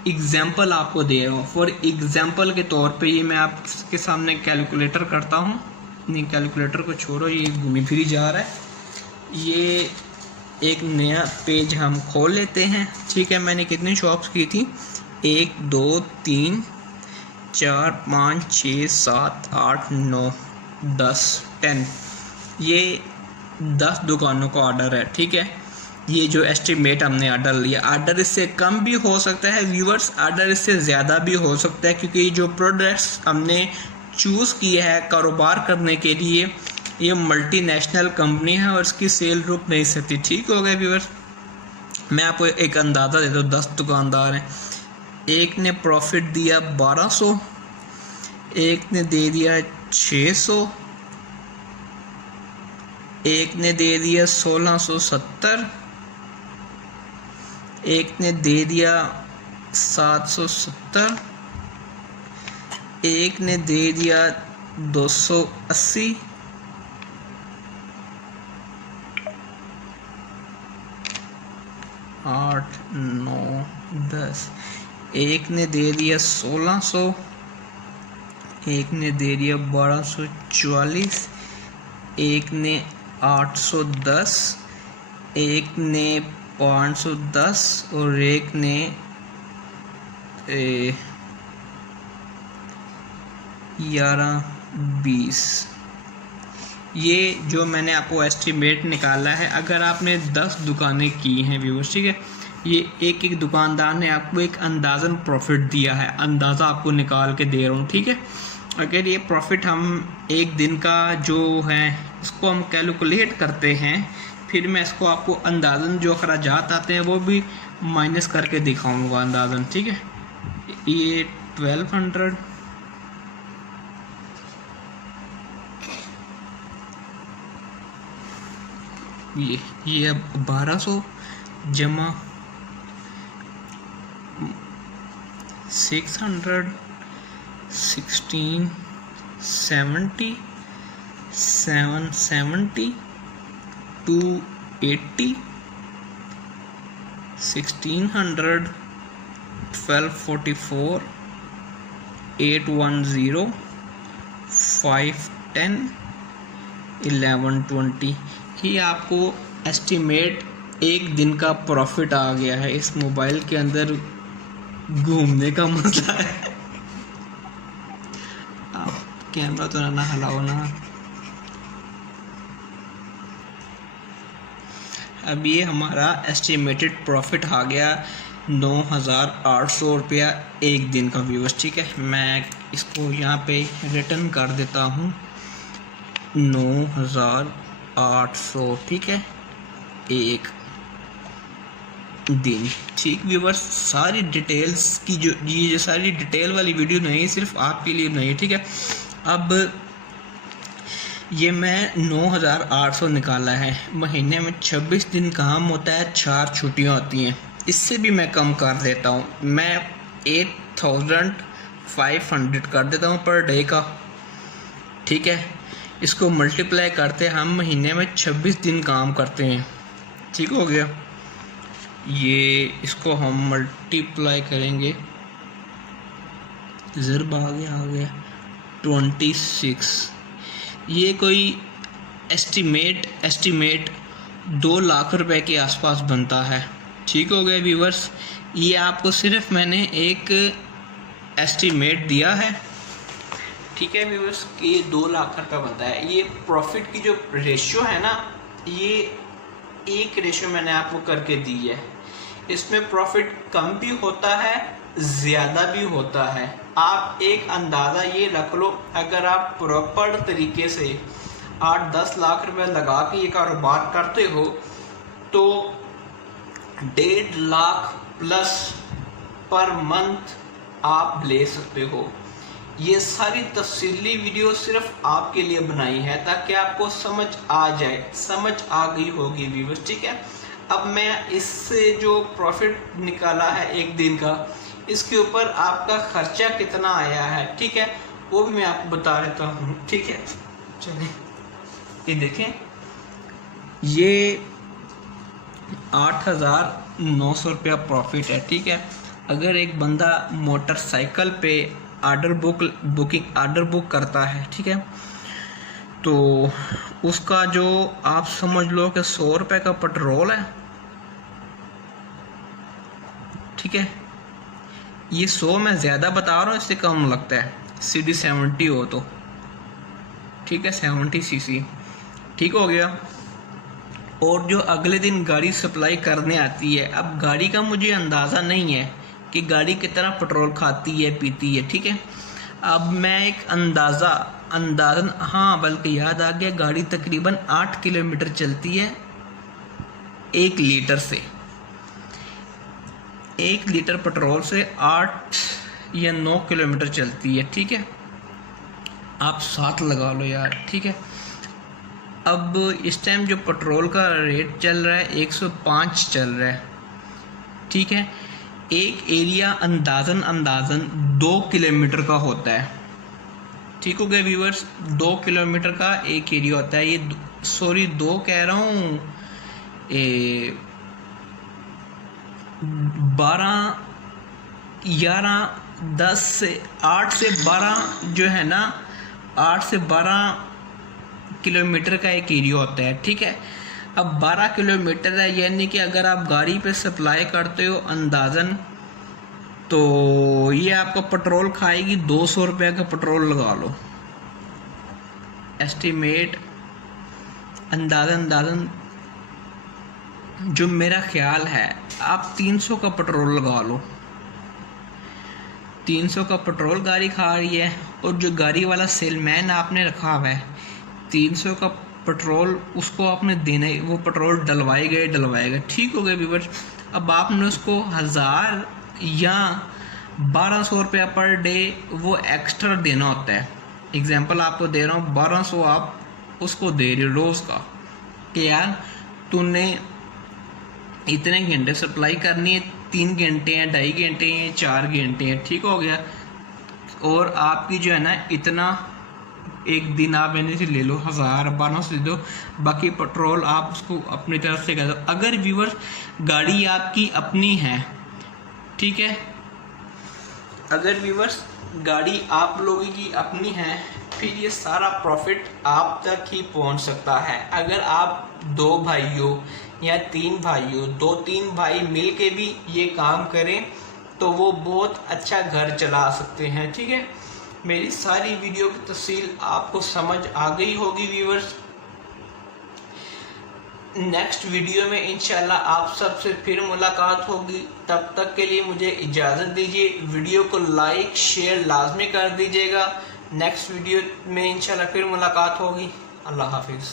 एग्जाम्पल आपको दे रहा हूँ, फॉर एग्जाम्पल के तौर पे ये मैं आपके सामने कैलकुलेटर करता हूँ, नहीं कैलकुलेटर को छोड़ो, ये घूमी फिरी जा रहा है। ये एक नया पेज हम खोल लेते हैं, ठीक है। मैंने कितनी शॉप्स की थी, 1 2 3 4 5 6 7 8 9 10 10, ये 10 दुकानों का ऑर्डर है, ठीक है। ये जो एस्टिमेट हमने ऑर्डर लिया, ऑर्डर इससे कम भी हो सकता है व्यूवर्स, ऑर्डर इससे ज़्यादा भी हो सकता है, क्योंकि जो प्रोडक्ट्स हमने चूज़ किया है कारोबार करने के लिए, ये मल्टीनेशनल कंपनी है और इसकी सेल रुक नहीं सकती, ठीक हो गया व्यूवर्स। मैं आपको एक अंदाज़ा देता हूँ, 10 दुकानदार हैं, एक ने प्रॉफिट दिया 1200, एक ने दे दिया 600, एक ने दे दिया 1670, एक ने दे दिया 770, एक ने दे दिया 280, आठ 9 10, एक ने दे दिया 1600, एक ने दे दिया 1244, एक ने 810, एक ने 510 और एक ने 1120। ये जो मैंने आपको एस्टिमेट निकाला है, अगर आपने 10 दुकानें की हैं व्यूअर्स, ठीक है, ये एक एक दुकानदार ने आपको एक अंदाज़न प्रॉफिट दिया है, अंदाज़ा आपको निकाल के दे रहा हूँ, ठीक है। अगर ये प्रॉफिट हम एक दिन का जो है इसको हम कैलकुलेट करते हैं, फिर मैं इसको आपको अंदाज़न जो खर्चात आते हैं वो भी माइनस करके दिखाऊंगा अंदाज़न, ठीक है। ये 1200, ये अब 1200 जमा 600 16 70 770 280 1600 1244 810 510 1120। ये आपको एस्टिमेट एक दिन का प्रॉफिट आ गया है। इस मोबाइल के अंदर घूमने का मजा है। आप कैमरा तो ना हिलाओ ना। अब ये हमारा एस्टिमेटेड प्रॉफिट आ गया 9,800 रुपया एक दिन का व्यूअर्स। ठीक है, मैं इसको यहाँ पे रिटर्न कर देता हूँ 9,800। ठीक है, एक दिन। ठीक व्यूअर्स, सारी डिटेल्स की ये सारी डिटेल वाली वीडियो नहीं, सिर्फ आपके लिए नहीं। ठीक है, अब ये मैं 9,800 निकाला है। महीने में 26 दिन काम होता है, 4 छुट्टियाँ होती हैं। इससे भी मैं कम कर देता हूँ, मैं 8,500 कर देता हूँ पर डे का। ठीक है, इसको मल्टीप्लाई करते हम महीने में 26 दिन काम करते हैं। ठीक हो गया, ये इसको हम मल्टीप्लाई करेंगे, ज़रब आ गया 26। ये कोई एस्टिमेट 2 लाख रुपए के आसपास बनता है। ठीक हो गया व्यूअर्स, ये आपको सिर्फ मैंने एक एस्टिमेट दिया है। ठीक है व्यूअर्स, ये 2 लाख रुपए बनता है। ये प्रॉफिट की जो रेशियो है ना, ये एक रेशियो मैंने आपको करके दी है। इसमें प्रॉफिट कम भी होता है, ज़्यादा भी होता है। आप एक अंदाज़ा ये रख लो, अगर आप प्रॉपर तरीके से 8-10 लाख रुपए लगा के ये कारोबार करते हो तो 1.5 लाख प्लस पर मंथ आप ले सकते हो। ये सारी तफसीली वीडियो सिर्फ आपके लिए बनाई है ताकि आपको समझ आ जाए। समझ आ गई होगी व्यूअर्स। ठीक है, अब मैं इससे जो प्रॉफिट निकाला है एक दिन का, इसके ऊपर आपका खर्चा कितना आया है, ठीक है, वो भी मैं आपको बता देता हूँ। ठीक है, चलिए ये देखें, ये 8,900 रुपया प्रॉफिट है। ठीक है, अगर एक बंदा मोटरसाइकिल पे ऑर्डर बुक करता है, ठीक है, तो उसका जो आप समझ लो कि 100 रुपये का पेट्रोल है। ठीक है, ये 100 मैं ज़्यादा बता रहा हूँ, इससे कम लगता है, CD 70 हो तो। ठीक है, 70 cc। ठीक हो गया, और जो अगले दिन गाड़ी सप्लाई करने आती है, अब गाड़ी का मुझे अंदाज़ा नहीं है कि गाड़ी कितना पेट्रोल खाती है पीती है। ठीक है, अब मैं एक अंदाज़न हाँ, बल्कि याद आ गया, गाड़ी तकरीबन 8 किलोमीटर चलती है 1 लीटर से। 1 लीटर पेट्रोल से 8 या 9 किलोमीटर चलती है। ठीक है, आप 7 लगा लो यार। ठीक है, अब इस टाइम जो पेट्रोल का रेट चल रहा है 105 चल रहा है। ठीक है, एक एरिया अंदाज़न 2 किलोमीटर का होता है। ठीक हो गया व्यूअर्स, 2 किलोमीटर का एक एरिया होता है। ये 2 कह रहा हूँ, 12, 11, 10 से 8 से 12 जो है ना, 8 से 12 किलोमीटर का एक एरिया होता है। ठीक है, अब 12 किलोमीटर है, यानी कि अगर आप गाड़ी पे सप्लाई करते हो अंदाज़न, तो ये आपका पेट्रोल खाएगी 200 रुपये का पेट्रोल लगा लो। एस्टिमेट अंदाज़न जो मेरा ख्याल है, आप 300 का पेट्रोल लगा लो। 300 का पेट्रोल गाड़ी खा रही है, और जो गाड़ी वाला सेलमैन आपने रखा हुआ है, 300 का पेट्रोल उसको आपने देना है, वो पेट्रोल डलवाएगा। ठीक हो गया व्यूअर्स, अब आपने उसको 1000 या 1200 रुपया पर डे वो एक्स्ट्रा देना होता है। एग्जांपल आपको दे रहा हूँ, 1200 आप उसको दे रहे हो रोज़ का, कि यार तूने इतने घंटे सप्लाई करनी है, 3 घंटे हैं, 2.5 घंटे हैं, 4 घंटे हैं। ठीक हो गया, और आपकी जो है ना, इतना एक दिन आप मैंने से ले लो, 1000-1200 दे दो, बाकी पेट्रोल आप उसको अपनी तरफ से कर दो। अगर व्यूअर्स गाड़ी आपकी अपनी है, ठीक है, अगर व्यूअर्स गाड़ी आप लोगों की अपनी है, फिर ये सारा प्रॉफिट आप तक ही पहुंच सकता है। अगर आप 2 भाइयों या 3 भाइयों 2-3 भाई मिल के भी ये काम करें तो वो बहुत अच्छा घर चला सकते हैं। ठीक है, मेरी सारी वीडियो की तफसील आपको समझ आ गई होगी व्यूअर्स। नेक्स्ट वीडियो में इंशाल्लाह आप सबसे फिर मुलाकात होगी। तब तक के लिए मुझे इजाज़त दीजिए। वीडियो को लाइक शेयर लाजमी कर दीजिएगा। नेक्स्ट वीडियो में इंशाल्लाह फिर मुलाकात होगी। अल्लाह हाफिज़।